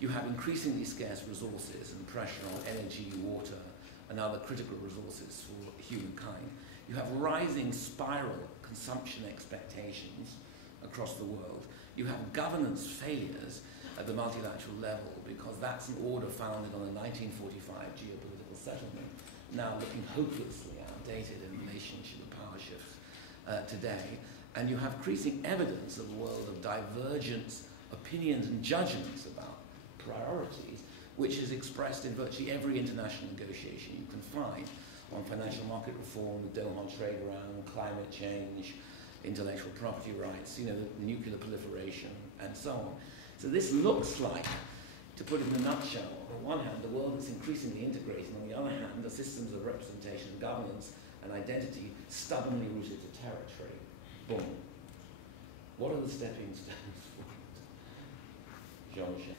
You have increasingly scarce resources and pressure on energy, water, and other critical resources for humankind. You have rising spiral consumption expectations across the world. You have governance failures at the multilateral level because that's an order founded on a 1945 geopolitical settlement, now looking hopelessly outdated in relationship to power shifts today. And you have increasing evidence of a world of divergent opinions and judgments about priorities, which is expressed in virtually every international negotiation you can find on financial market reform, the Doha trade round, climate change, intellectual property rights, the nuclear proliferation, and so on. So this looks like, to put it in a nutshell, on the one hand, the world is increasingly integrated, on the other hand, the systems of representation, governance, and identity stubbornly rooted to territory. Boom. What are the stepping stones for it? Jean-Michel.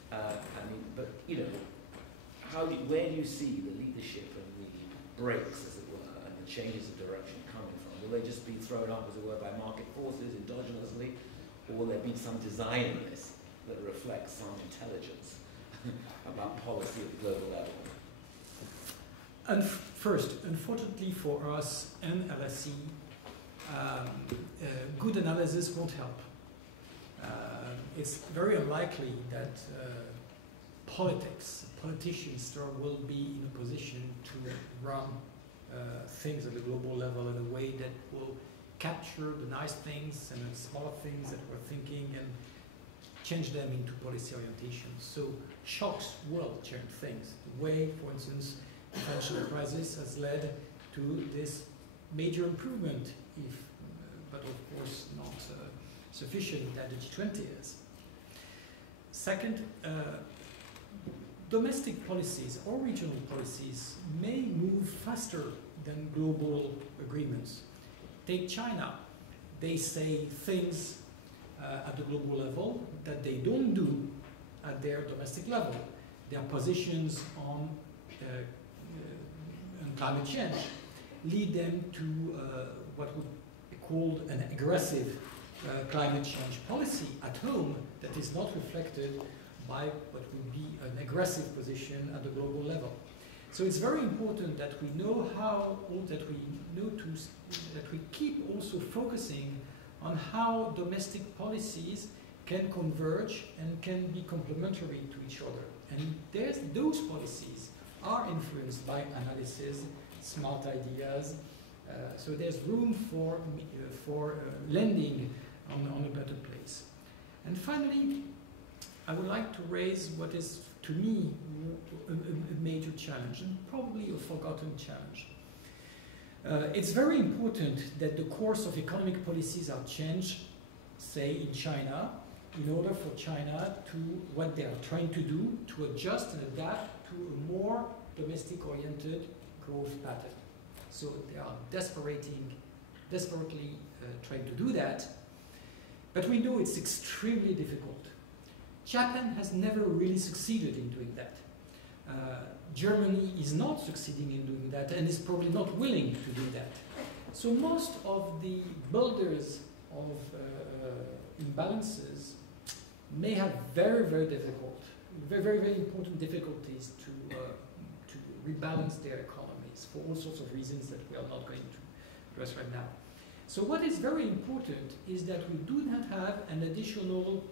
Where do you see the leadership and the breaks, as it were, and the changes of direction coming from? Will they just be thrown up, as it were, by market forces endogenously, or will there be some design in this that reflects some intelligence about policy at the global level? And first, unfortunately for us and LSE, good analysis won't help. It's very unlikely that politicians will be in a position to run things at the global level in a way that will capture the nice things and the smaller things that we're thinking and change them into policy orientation. So shocks will change things. The way, for instance, the financial crisis has led to this major improvement, but of course not sufficient that the G20 is. Second, domestic policies or regional policies may move faster than global agreements. Take China. They say things at the global level that they don't do at their domestic level. Their positions on climate change lead them to what would be called an aggressive climate change policy at home that is not reflected by what would be an aggressive position at the global level. So it's very important that we know that we keep also focusing on how domestic policies can converge and can be complementary to each other. And those policies are influenced by analysis, smart ideas, so there's room for landing on a better place. And finally, I would like to raise what is, to me, a major challenge, and probably a forgotten challenge. It's very important that the course of economic policies are changed, say in China, in order for China to what they are trying to do, to adjust and adapt to a more domestic-oriented growth pattern. So they are desperately trying to do that, but we know it's extremely difficult. Japan has never really succeeded in doing that. Germany is not succeeding in doing that and is probably not willing to do that. So most of the builders of imbalances may have very important difficulties to rebalance their economies for all sorts of reasons that we are not going to address right now. So what is very important is that we do not have an additional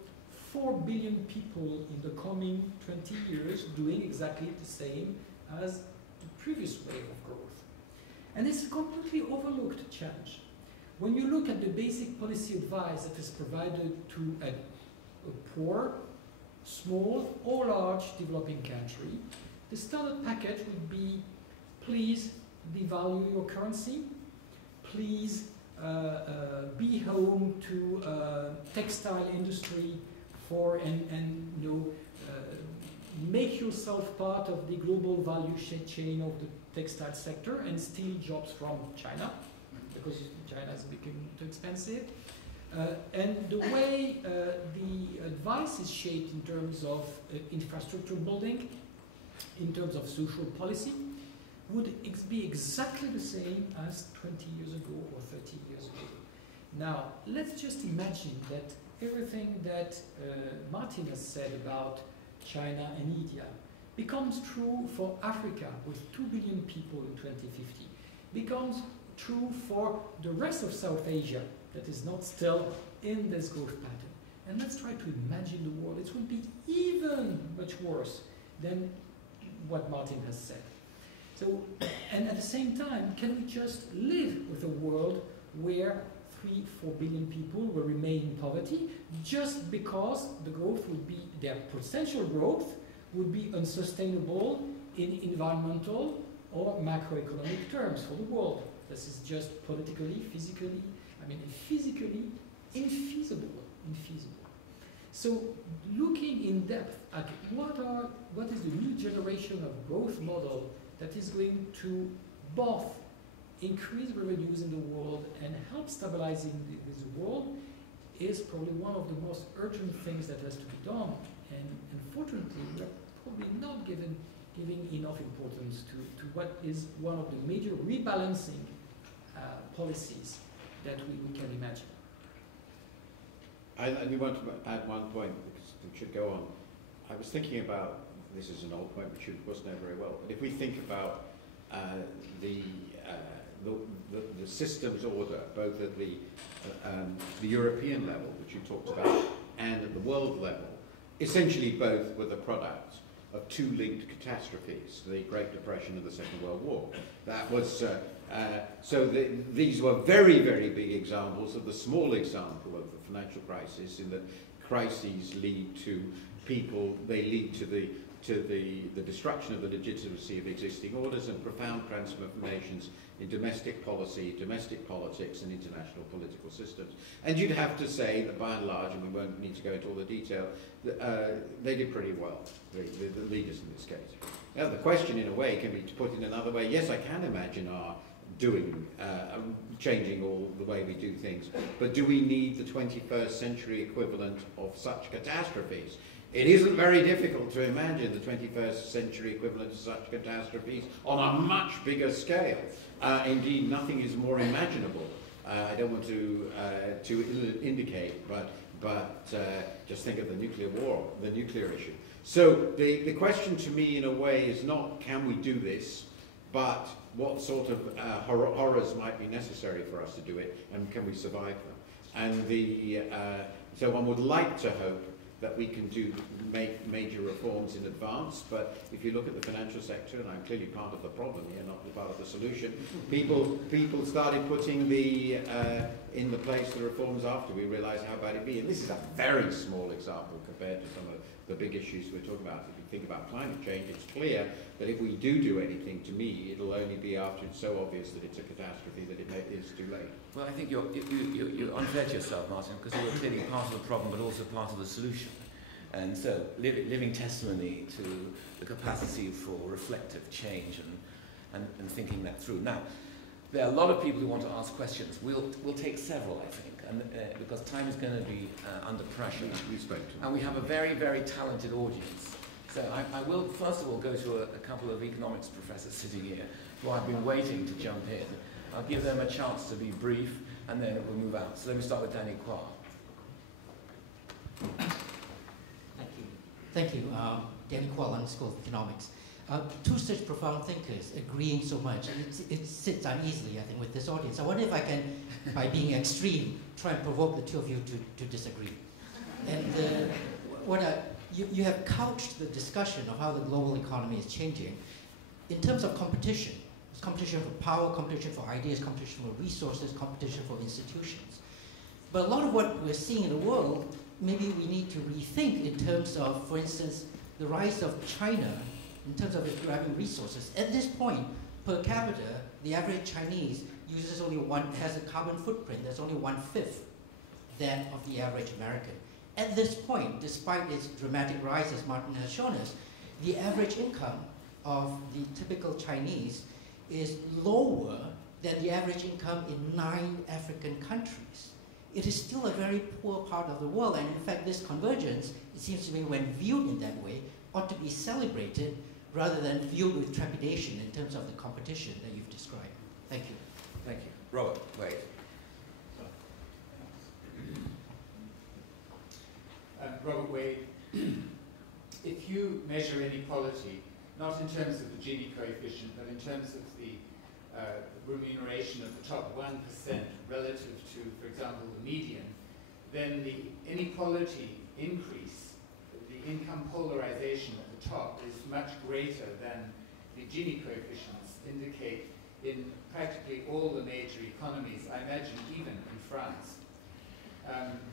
4 billion people in the coming 20 years doing exactly the same as the previous wave of growth. And it's a completely overlooked challenge. When you look at the basic policy advice that is provided to a poor, small or large developing country, the standard package would be, please devalue your currency, please be home to textile industry and you know, make yourself part of the global value chain of the textile sector and steal jobs from China, because China is becoming too expensive. And the way the advice is shaped in terms of infrastructure building, in terms of social policy, would be exactly the same as 20 years ago or 30 years ago. Now, let's just imagine that everything that Martin has said about China and India becomes true for Africa with 2 billion people in 2050, becomes true for the rest of South Asia that is not still in this growth pattern. And let's try to imagine the world. It will be even much worse than what Martin has said. So, and at the same time, can we just live with a world where 3-4 billion people will remain in poverty just because the growth would be, their potential growth would be unsustainable in environmental or macroeconomic terms for the world? This is just politically, physically, physically infeasible. So looking in depth at what is the new generation of growth model that is going to both increase revenues in the world and help stabilizing this world is probably one of the most urgent things that has to be done. And unfortunately, we're probably not giving enough importance to what is one of the major rebalancing policies that we can imagine. I only want to add one point, because we should go on. I was thinking about, this is an old point which you must know very well, but if we think about the systems order, both at the European level, which you talked about, and at the world level, essentially both were the products of two linked catastrophes, the Great Depression and the Second World War. That was, these were very, very big examples of the small example of the financial crisis, in that crises lead to people, they lead to to the destruction of the legitimacy of existing orders and profound transformations in domestic policy, domestic politics, and international political systems. And you'd have to say that by and large, and we won't need to go into all the detail, they did pretty well, the leaders in this case. Now, the question, in a way, can be put in another way. Yes, I can imagine our changing all the way we do things, but do we need the 21st century equivalent of such catastrophes? It isn't very difficult to imagine the 21st century equivalent of such catastrophes on a much bigger scale. Indeed, nothing is more imaginable. I don't want to indicate, but just think of the nuclear war, the nuclear issue. So the question to me, in a way, is not can we do this, but what sort of horrors might be necessary for us to do it, and can we survive them? And so one would like to hope that we can make major reforms in advance, but if you look at the financial sector, and I'm clearly part of the problem here, not part of the solution, people started putting in place the reforms after we realised how bad it'd be. And this is a very small example compared to some of the big issues we're talking about. If you think about climate change, it's clear that if we do anything, to me, it'll only be after it's so obvious that it's a catastrophe that it is too late. Well, I think you're unfair to yourself, Martin, because you're clearly part of the problem, but also part of the solution. And so, living testimony to the capacity for reflective change and thinking that through. Now, there are a lot of people who want to ask questions. We'll take several, I think, and because time is going to be under pressure. And we have a very, very talented audience. So I will, first of all, go to a couple of economics professors sitting here who I've been waiting to jump in. I'll give them a chance to be brief, and then we'll move out. So let me start with Danny Kwa. Thank you. Danny Kwa, London School of Economics. Two such profound thinkers agreeing so much, it sits uneasily, I think, with this audience. I wonder if I can, by being extreme, try and provoke the two of you to disagree. And you have couched the discussion of how the global economy is changing in terms of competition. It's competition for power, competition for ideas, competition for resources, competition for institutions. But a lot of what we're seeing in the world, maybe we need to rethink in terms of, for instance, the rise of China in terms of its grabbing resources. At this point, per capita, the average Chinese has a carbon footprint that's only 1/5 that of the average American. At this point, despite its dramatic rise, as Martin has shown us, the average income of the typical Chinese is lower than the average income in 9 African countries. It is still a very poor part of the world, and in fact, this convergence, it seems to me, when viewed in that way, ought to be celebrated rather than viewed with trepidation in terms of the competition that you've described. Thank you. Thank you. Robert, wait. Robert Wade, if you measure inequality, not in terms of the Gini coefficient, but in terms of the remuneration of the top 1% relative to, for example, the median, then the inequality increase, the income polarization at the top is much greater than the Gini coefficients indicate in practically all the major economies, I imagine even in France.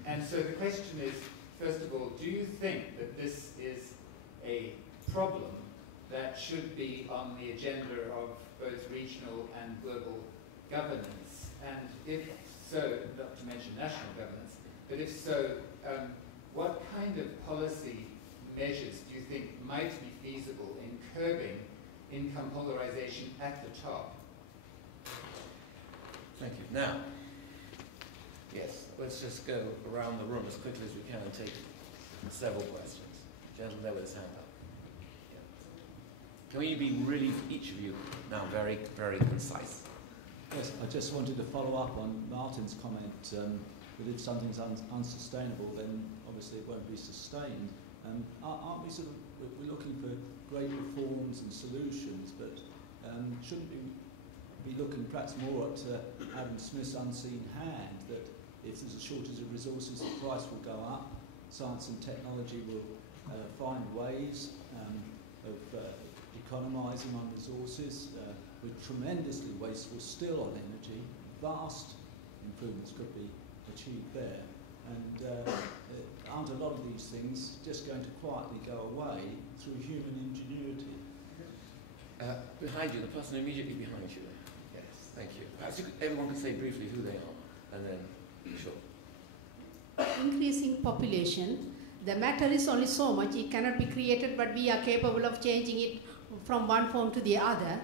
And so the question is, first of all, do you think that this is a problem that should be on the agenda of both regional and global governance? And if so, not to mention national governance, but if so, what kind of policy measures do you think might be feasible in curbing income polarization at the top? Thank you. Now, yes, let's just go around the room as quickly as we can and take several questions. Gentleman there with his hand up. Yeah. Can we be really, each of you, now very, very concise? Yes, I just wanted to follow up on Martin's comment that if something's unsustainable, then obviously it won't be sustained. Aren't we we're looking for great reforms and solutions, but shouldn't we be looking perhaps more at Adam Smith's unseen hand, that if there's a shortage of resources, the price will go up, science and technology will find ways of economising on resources. We're tremendously wasteful still on energy. Vast improvements could be achieved there. And aren't aren't a lot of these things just going to quietly go away through human ingenuity? Behind you, the person immediately behind you. Yes, thank you. Perhaps everyone can say briefly who they are, and then, sure. Increasing population, the matter is only so much, it cannot be created, but we are capable of changing it from one form to the other.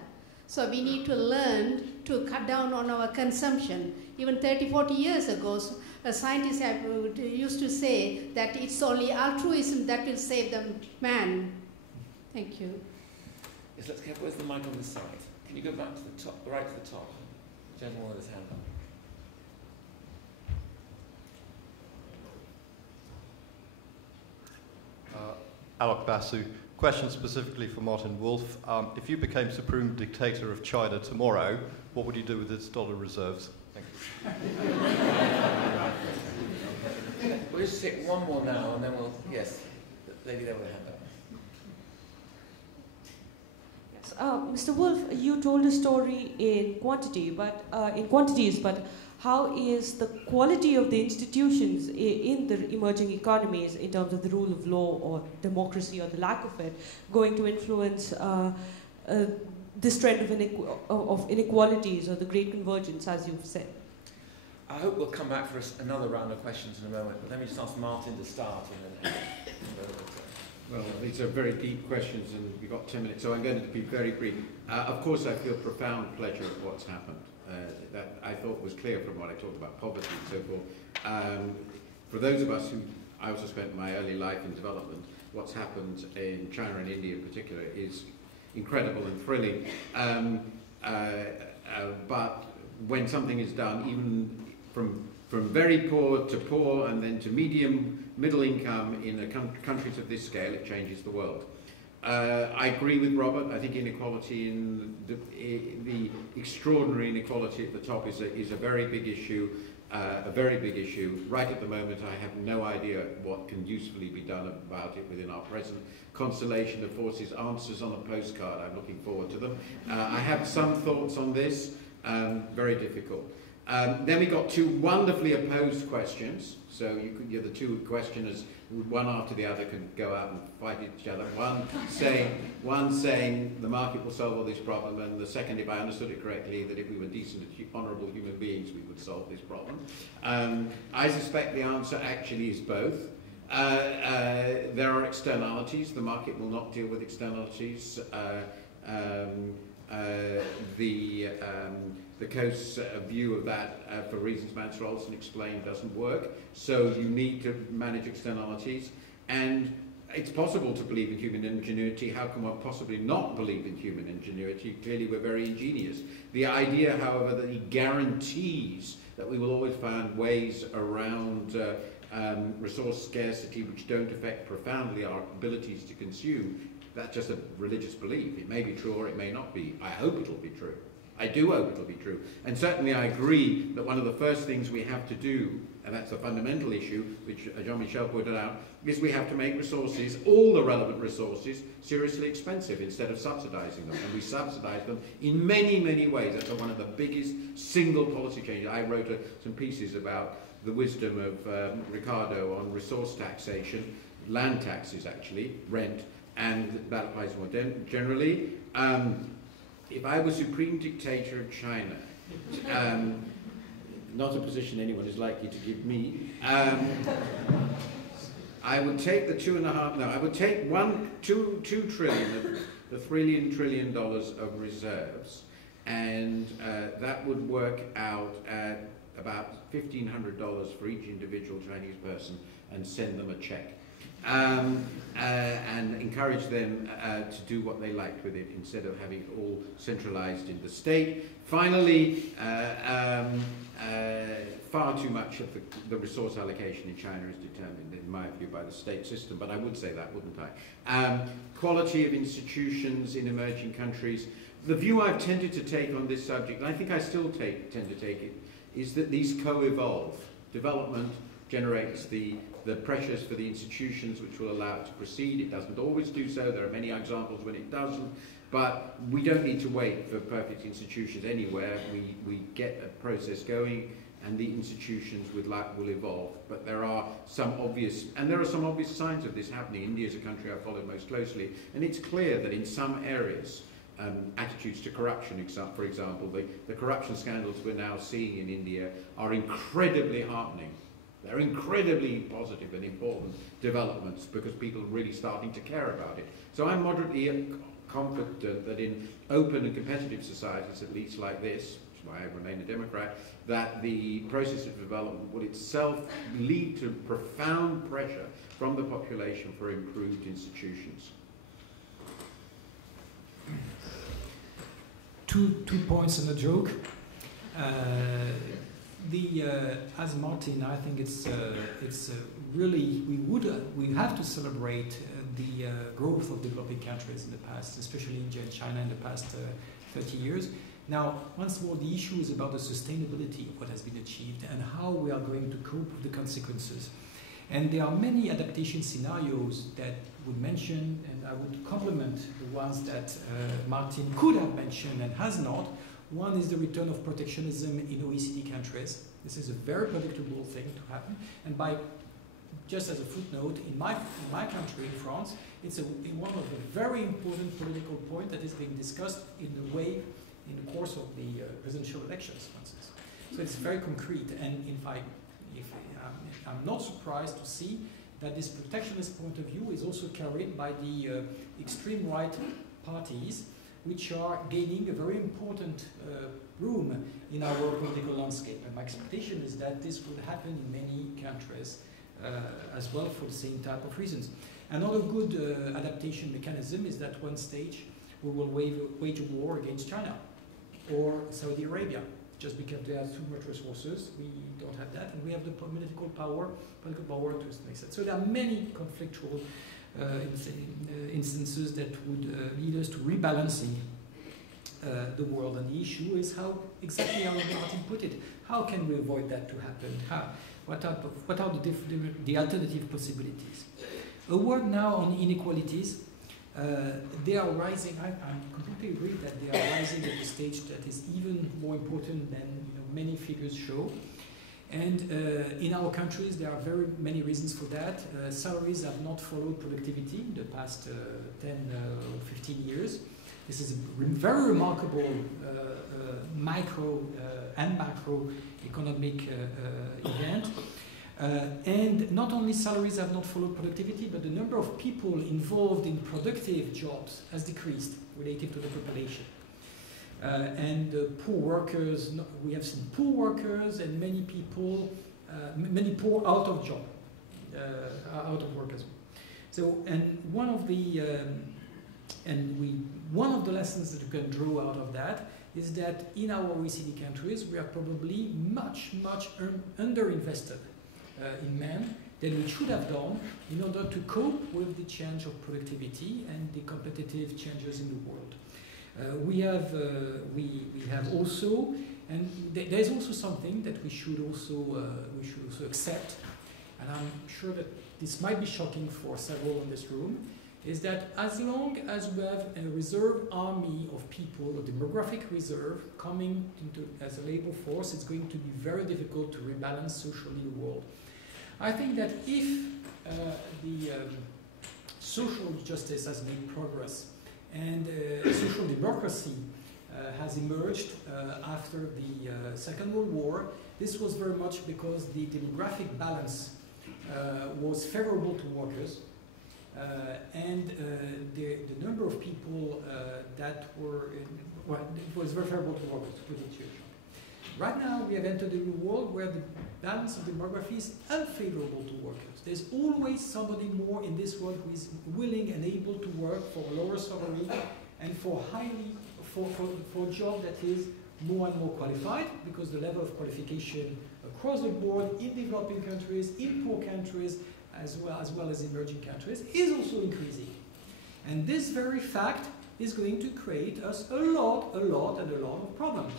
So we need to learn to cut down on our consumption. Even 30, 40 years ago, scientists used to say that it's only altruism that will save the man. Thank you. Yes, let's get, where's the mic on this side? Can you go back to the top, right to the top? Gentleman with his hand up. Alok Basu. Question specifically for Martin Wolf. If you became supreme dictator of China tomorrow, what would you do with its dollar reserves? Thank you. We'll just take one more now, and then we'll, yes, the lady there with her hand up. Mr. Wolf, you told a story in quantities, but how is the quality of the institutions in the emerging economies in terms of the rule of law or democracy or the lack of it going to influence this trend of inequalities or the great convergence, as you've said? I hope we'll come back for another round of questions in a moment, but let me just ask Martin to start and then... Well, these are very deep questions, and we've got 10 minutes, so I'm going to be very brief. Of course, I feel profound pleasure at what's happened. That I thought was clear from what I talked about poverty and so forth. For those of us who, I also spent my early life in development, what's happened in China and India in particular is incredible and thrilling. But when something is done, even from very poor to poor and then to middle income in countries of this scale, it changes the world. I agree with Robert. I think inequality in the extraordinary inequality at the top is a very big issue. Right at the moment, I have no idea what can usefully be done about it within our present constellation of forces. Answers on a postcard. I'm looking forward to them. I have some thoughts on this. Very difficult. Then we got two wonderfully opposed questions. So you're the two questioners, one after the other, can go out and fight each other. One saying the market will solve all this problem, and the second, if I understood it correctly, that if we were decent, honourable human beings, we would solve this problem. I suspect the answer actually is both. There are externalities. The market will not deal with externalities. The Coast's view of that, for reasons Mansur Olsen explained, doesn't work. So you need to manage externalities. And it's possible to believe in human ingenuity. How can one possibly not believe in human ingenuity? Clearly, we're very ingenious. The idea, however, that he guarantees that we will always find ways around resource scarcity which don't affect profoundly our abilities to consume, that's just a religious belief. It may be true or it may not be. I hope it'll be true. I do hope it'll be true. And certainly I agree that one of the first things we have to do, and that's a fundamental issue, which Jean-Michel pointed out, is we have to make resources, all the relevant resources, seriously expensive instead of subsidizing them. And we subsidize them in many, many ways. That's one of the biggest single policy changes. I wrote some pieces about the wisdom of Ricardo on resource taxation, land taxes actually, rent, and that applies more generally. If I was supreme dictator of China, not a position anyone is likely to give me, I would take I would take $2 trillion, the $3 trillion of reserves, and that would work out at about $1,500 for each individual Chinese person, and send them a check. And encourage them to do what they liked with it instead of having it all centralized in the state. Finally, far too much of the resource allocation in China is determined, in my view, by the state system, but I would say that, wouldn't I? Quality of institutions in emerging countries. The view I've tended to take on this subject, and I think I still tend to take it, is that these co-evolve. Development generates the pressures for the institutions which will allow it to proceed. It doesn't always do so. There are many examples when it doesn't. But we don't need to wait for perfect institutions anywhere. We get a process going. and the institutions will evolve. But there are some obvious signs of this happening. India is a country I followed most closely, and it's clear that in some areas, attitudes to corruption, for example, the corruption scandals we're now seeing in India are incredibly heartening. They're incredibly positive and important developments because people are really starting to care about it. So I'm moderately confident that in open and competitive societies, at least like this, which is why I remain a Democrat, that the process of development will itself lead to profound pressure from the population for improved institutions. Two points and a joke. As Martin, I think it's really we have to celebrate the growth of developing countries in the past, especially India and China in the past 30 years. Now, once more, the issue is about the sustainability of what has been achieved and how we are going to cope with the consequences. And there are many adaptation scenarios that would mention, and I would complement the ones that Martin could have mentioned and has not. One is the return of protectionism in OECD countries. This is a very predictable thing to happen. And just as a footnote, in my country, in France, it's one of the very important political points that is being discussed in the course of the presidential elections, for instance. So it's very concrete. And I'm not surprised to see that this protectionist point of view is also carried by the extreme right parties, which are gaining a very important room in our political landscape. And my expectation is that this will happen in many countries as well for the same type of reasons. Another good adaptation mechanism is that one stage we will wage a war against China or Saudi Arabia, just because they have too much resources. We don't have that, and we have the political power to make that. So there are many conflictual instances that would lead us to rebalancing the world. And the issue is how exactly how Martin put it. How can we avoid that to happen? What are the alternative possibilities? A word now on inequalities. They are rising. I completely agree that they are rising at a stage that is even more important than many figures show. And in our countries, there are very many reasons for that. Salaries have not followed productivity in the past 10 or 15 years. This is a very remarkable micro and macro economic event. And not only salaries have not followed productivity, but the number of people involved in productive jobs has decreased relative to the population. And poor workers, we have seen poor workers and many people, many poor out of job, out of work as well. So, and one of the lessons that you can draw out of that is that in our OECD countries, we are probably much underinvested in men than we should have done in order to cope with the change of productivity and the competitive changes in the world. We have also, and there's also something that we should also accept, and I'm sure that this might be shocking for several in this room, is that as long as we have a reserve army of people, a demographic reserve coming into as a labor force, it's going to be very difficult to rebalance socially the world. I think that if the social justice has made progress and social democracy has emerged after the Second World War, this was very much because the demographic balance was favorable to workers, and the number of people that were, it was very favorable to workers, to put it here. Right now, we have entered a new world where the balance of demography is unfavorable to workers. There's always somebody more in this world who is willing and able to work for a lower salary and for a job that is more and more qualified, because the level of qualification across the board in developing countries, in poor countries, as well as emerging countries, is also increasing. And this very fact is going to create us a lot of problems.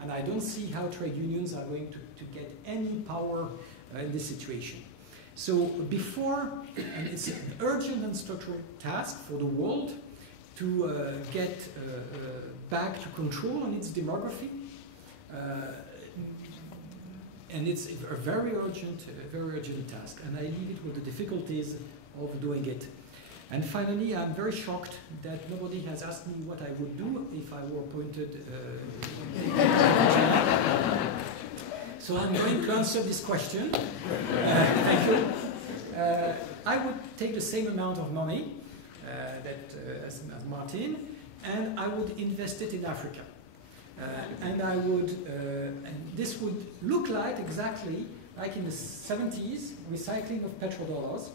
And I don't see how trade unions are going to get any power in this situation. So before, and it's an urgent and structural task for the world to get back to control on its demography. and it's a very urgent task, and I leave it with the difficulties of doing it. And finally, I'm very shocked that nobody has asked me what I would do if I were appointed. So I'm going to answer this question. Thank you. I would take the same amount of money as Martin, and I would invest it in Africa. And I would, and this would look like exactly like in the 70s, recycling of petrodollars.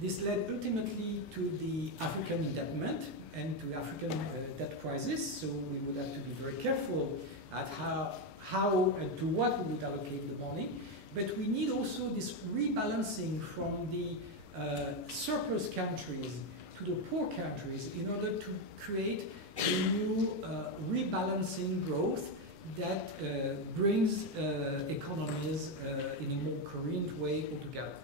This led ultimately to the African indebtment and to the African debt crisis. So we would have to be very careful at how and to what we would allocate the money. But we need also this rebalancing from the surplus countries to the poor countries in order to create a new rebalancing growth that brings economies in a more coherent way altogether.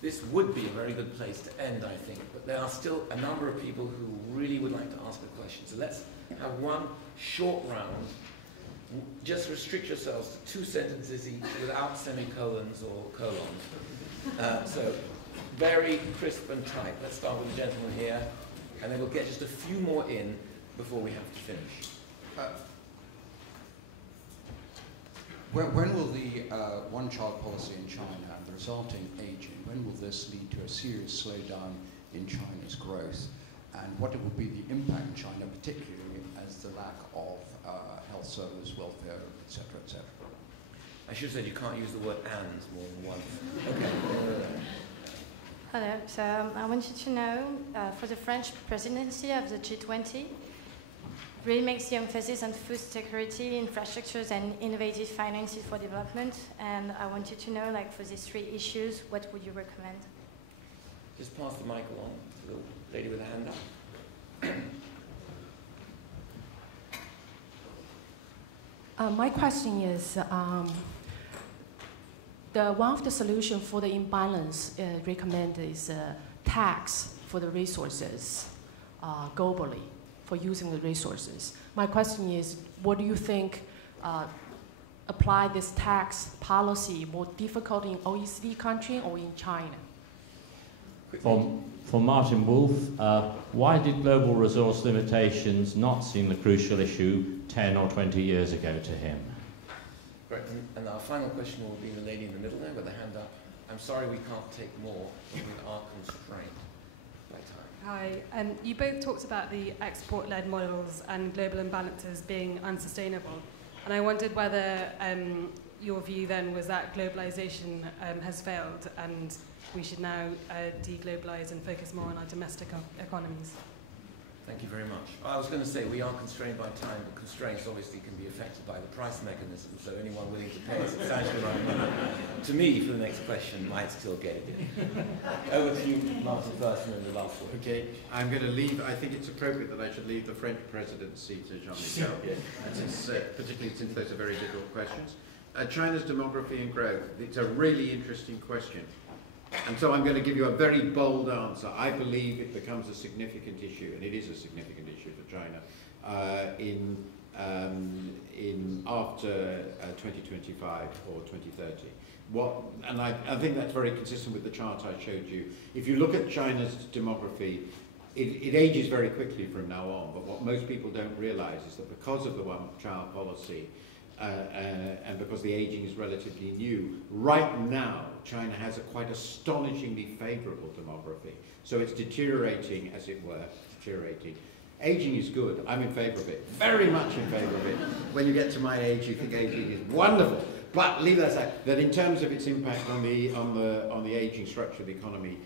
This would be a very good place to end, I think, but there are still a number of people who really would like to ask a question. So let's have one short round. Just restrict yourselves to 2 sentences each without semicolons or colons. So very crisp and tight. Let's start with the gentleman here, and then we'll get just a few more in before we have to finish. When will the one-child policy in China and the resulting aging, when will this lead to a serious slowdown in China's growth? And what will be the impact in China, particularly as the lack of health service, welfare, etc., etc.? I should have said you can't use the word "and" more than once. Okay. Hello. So I wanted to know, for the French presidency of the G20, really makes the emphasis on food security, infrastructures, and innovative finances for development. And I wanted to know, like, for these 3 issues, what would you recommend? Just pass the mic along to the lady with the hand up. My question is, one of the solutions for the imbalance recommended is tax for the resources globally, for using the resources. My question is, what do you think apply this tax policy more difficult in OECD country or in China? For Martin Wolf, why did global resource limitations not seem the crucial issue 10 or 20 years ago to him? Great, and our final question will be the lady in the middle there with the hand up. I'm sorry we can't take more, but we are constrained by time. Hi, you both talked about the export-led models and global imbalances being unsustainable. And I wondered whether your view then was that globalization has failed and we should now deglobalize and focus more on our domestic economies. Thank you very much. I was going to say we are constrained by time, but constraints obviously can be affected by the price mechanism, so anyone willing to pay a substantial amount of money to me for the next question might still get it in. Over to you, Martin, first, and then the last one. Okay, I'm going to leave. I think it's appropriate that I should leave the French presidency to Jean-Michel, particularly since those are very difficult questions. China's demography and growth. It's a really interesting question. And so I'm going to give you a very bold answer. I believe it becomes a significant issue, and it is a significant issue for China in after 2025 or 2030. And I think that's very consistent with the chart I showed you. If you look at China's demography, it ages very quickly from now on. But what most people don't realize is that because of the one-child policy, and because the aging is relatively new, right now China has a quite astonishingly favourable demography. So it's deteriorating, as it were, Aging is good. I'm in favour of it. Very much in favour of it. When you get to my age, you think aging is wonderful. But leave that aside. That in terms of its impact on the aging structure of the economy,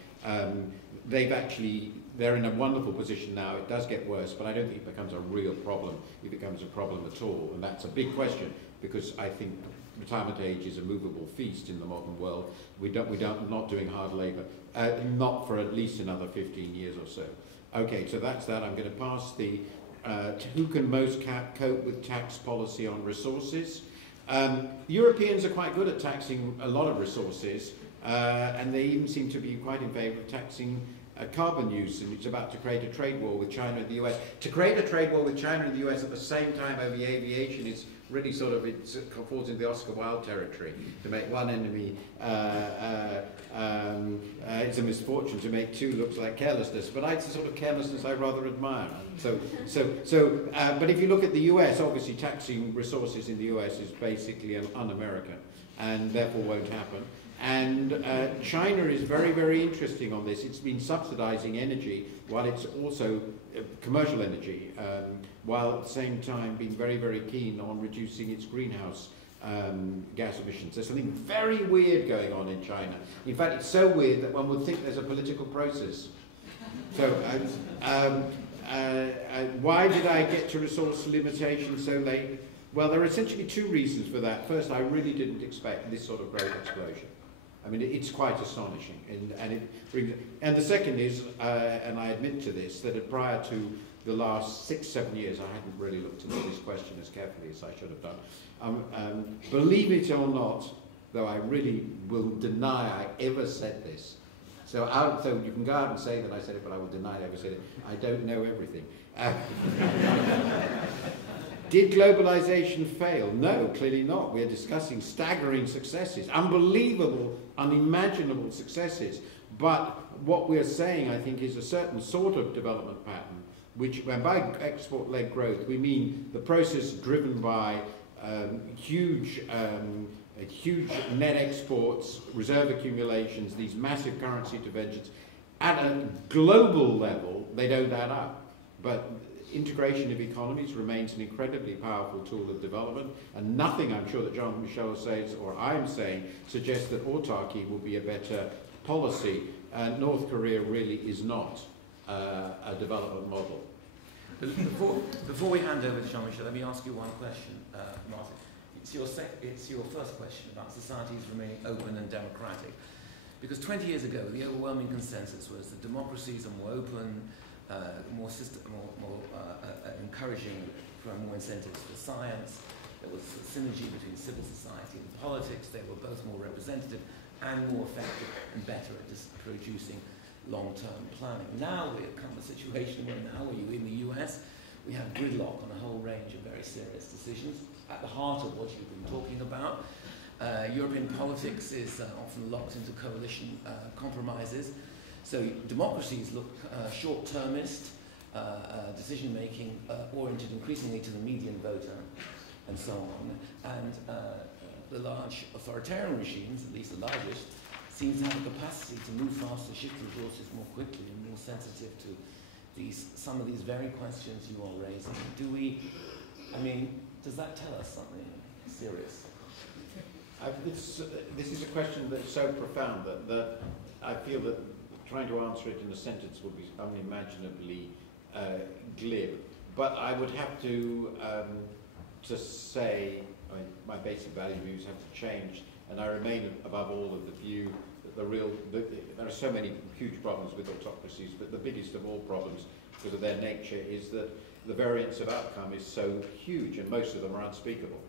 they're in a wonderful position now. It does get worse, but I don't think it becomes a real problem. It becomes a problem at all, and that's a big question because I think retirement age is a movable feast in the modern world. We're not doing hard labour, not for at least another 15 years or so. Okay, so that's that. I'm going to pass the who can most cope with tax policy on resources. Europeans are quite good at taxing a lot of resources, and they even seem to be quite in favour of taxing carbon use, and it's about to create a trade war with China and the US. To create a trade war with China and the US at the same time over aviation is really sort of, it falls into the Oscar Wilde territory. To make one enemy, it's a misfortune. To make two looks like carelessness. But it's the sort of carelessness I rather admire. But if you look at the US, obviously taxing resources in the US is basically un-American, and therefore won't happen. And China is very, very interesting on this. It's been subsidizing energy while it's also commercial energy, while at the same time being very, very keen on reducing its greenhouse gas emissions. There's something very weird going on in China. In fact, it's so weird that one would think there's a political process. So, why did I get to resource limitations so late? Well, there are essentially two reasons for that. First, I really didn't expect this sort of growth explosion. I mean, it's quite astonishing, and it brings. And the second is, and I admit to this, that prior to the last 6-7 years, I hadn't really looked into this question as carefully as I should have done. Believe it or not, though I really will deny I ever said this. So you can go out and say that I said it, but I will deny I ever said it. I don't know everything. Did globalization fail? No, clearly not. We're discussing staggering successes, unbelievable, unimaginable successes. But what we're saying, I think, is a certain sort of development pattern, which, when by export-led growth, we mean the process driven by huge net exports, reserve accumulations, these massive currency interventions. At a global level, they don't add up. But integration of economies remains an incredibly powerful tool of development, and nothing, I'm sure, that Jean-Michel says, or I'm saying, suggests that autarky will be a better policy. North Korea really is not a development model. Before we hand over to Jean-Michel, let me ask you one question, Martin. It's your first question about societies remaining open and democratic. Because 20 years ago, the overwhelming consensus was that democracies are more open, more encouraging, more incentives for science. There was a synergy between civil society and politics. They were both more representative and more effective and better at producing long-term planning. Now we have come to a situation where in the US, we have gridlock on a whole range of very serious decisions at the heart of what you've been talking about. European politics is often locked into coalition compromises. So democracies look short-termist, decision-making oriented increasingly to the median voter, and so on. And the large authoritarian regimes, at least the largest, seem to have a capacity to move faster, shift resources more quickly, and more sensitive to some of these very questions you are raising. Does that tell us something serious? This is a question that's so profound that I feel that trying to answer it in a sentence would be unimaginably glib. But I would have to say, my basic value views have to change, and I remain above all of the view that there are so many huge problems with autocracies, but the biggest of all problems, because of their nature, is that the variance of outcome is so huge, and most of them are unspeakable.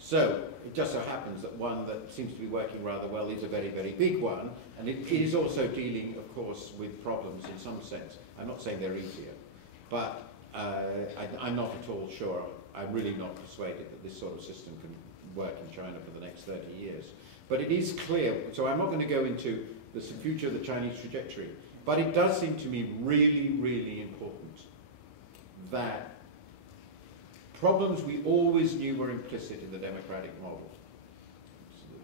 So it just so happens that one that seems to be working rather well is a very, very big one, and it is also dealing, of course, with problems in some sense. I'm not saying they're easier, but I'm not at all sure. I'm really not persuaded that this sort of system can work in China for the next 30 years. But it is clear, so I'm not going to go into the future of the Chinese trajectory, but it does seem to me really, really important that problems we always knew were implicit in the democratic model,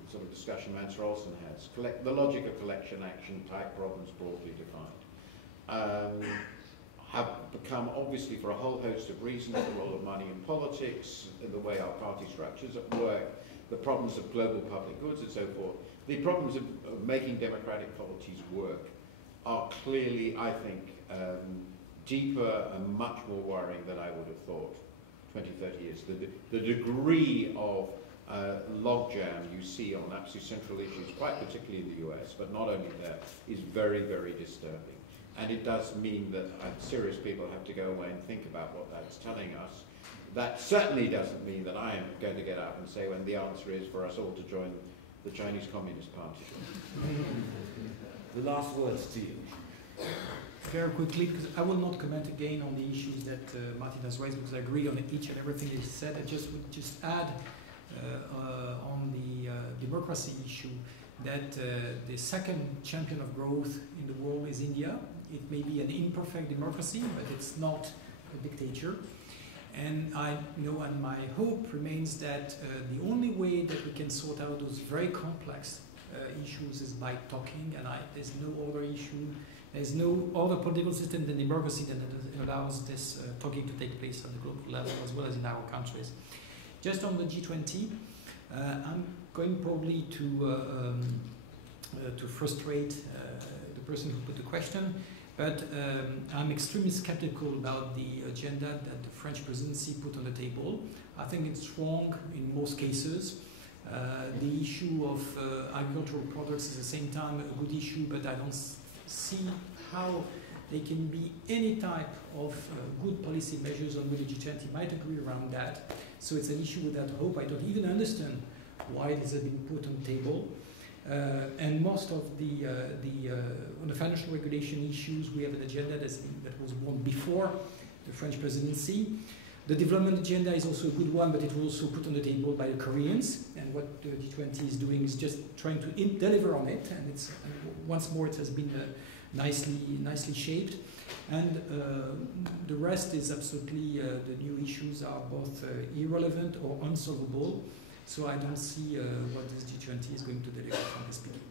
the sort of discussion Mansur Olson has, the logic of collection action type problems broadly defined, have become, obviously for a whole host of reasons, the role of money in politics, the way our party structures at work, the problems of global public goods and so forth, the problems of making democratic polities work are clearly, I think, deeper and much more worrying than I would have thought 20, 30 years. The degree of logjam you see on absolutely central issues, quite particularly in the US, but not only there, is very, very disturbing. And it does mean that serious people have to go away and think about what that's telling us. That certainly doesn't mean that I am going to get out and say when the answer is for us all to join the Chinese Communist Party. The last words to you. very quickly, because I will not comment again on the issues that Martin has raised, because I agree on each and everything he said. I would just add on the democracy issue that the second champion of growth in the world is India. It may be an imperfect democracy, but it's not a dictator. And and my hope remains that the only way that we can sort out those very complex issues is by talking, and there's no other issue, there's no other political system than democracy that allows this talking to take place at the global level as well as in our countries. Just on the G20, I'm going probably to frustrate the person who put the question, but I'm extremely skeptical about the agenda that the French presidency put on the table. I think it's wrong in most cases. The issue of agricultural products is at the same time a good issue, but I don't see how there can be any type of good policy measures on which the G20 might agree around that. So it's an issue without hope. I don't even understand why this has been put on the table. And most of on the financial regulation issues, we have an agenda that was born before the French presidency. The development agenda is also a good one, but it was also put on the table by the Koreans. And what the G20 is doing is just trying to deliver on it. And once more, it has been nicely shaped. And the rest is absolutely, the new issues are both irrelevant or unsolvable. So I don't see what this G20 is going to deliver from this beginning.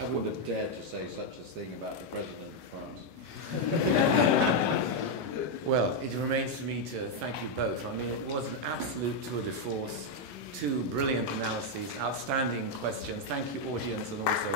I would have dared to say such a thing about the President of France. Well, it remains for me to thank you both. I mean, it was an absolute tour de force, two brilliant analyses, outstanding questions. Thank you, audience, and also...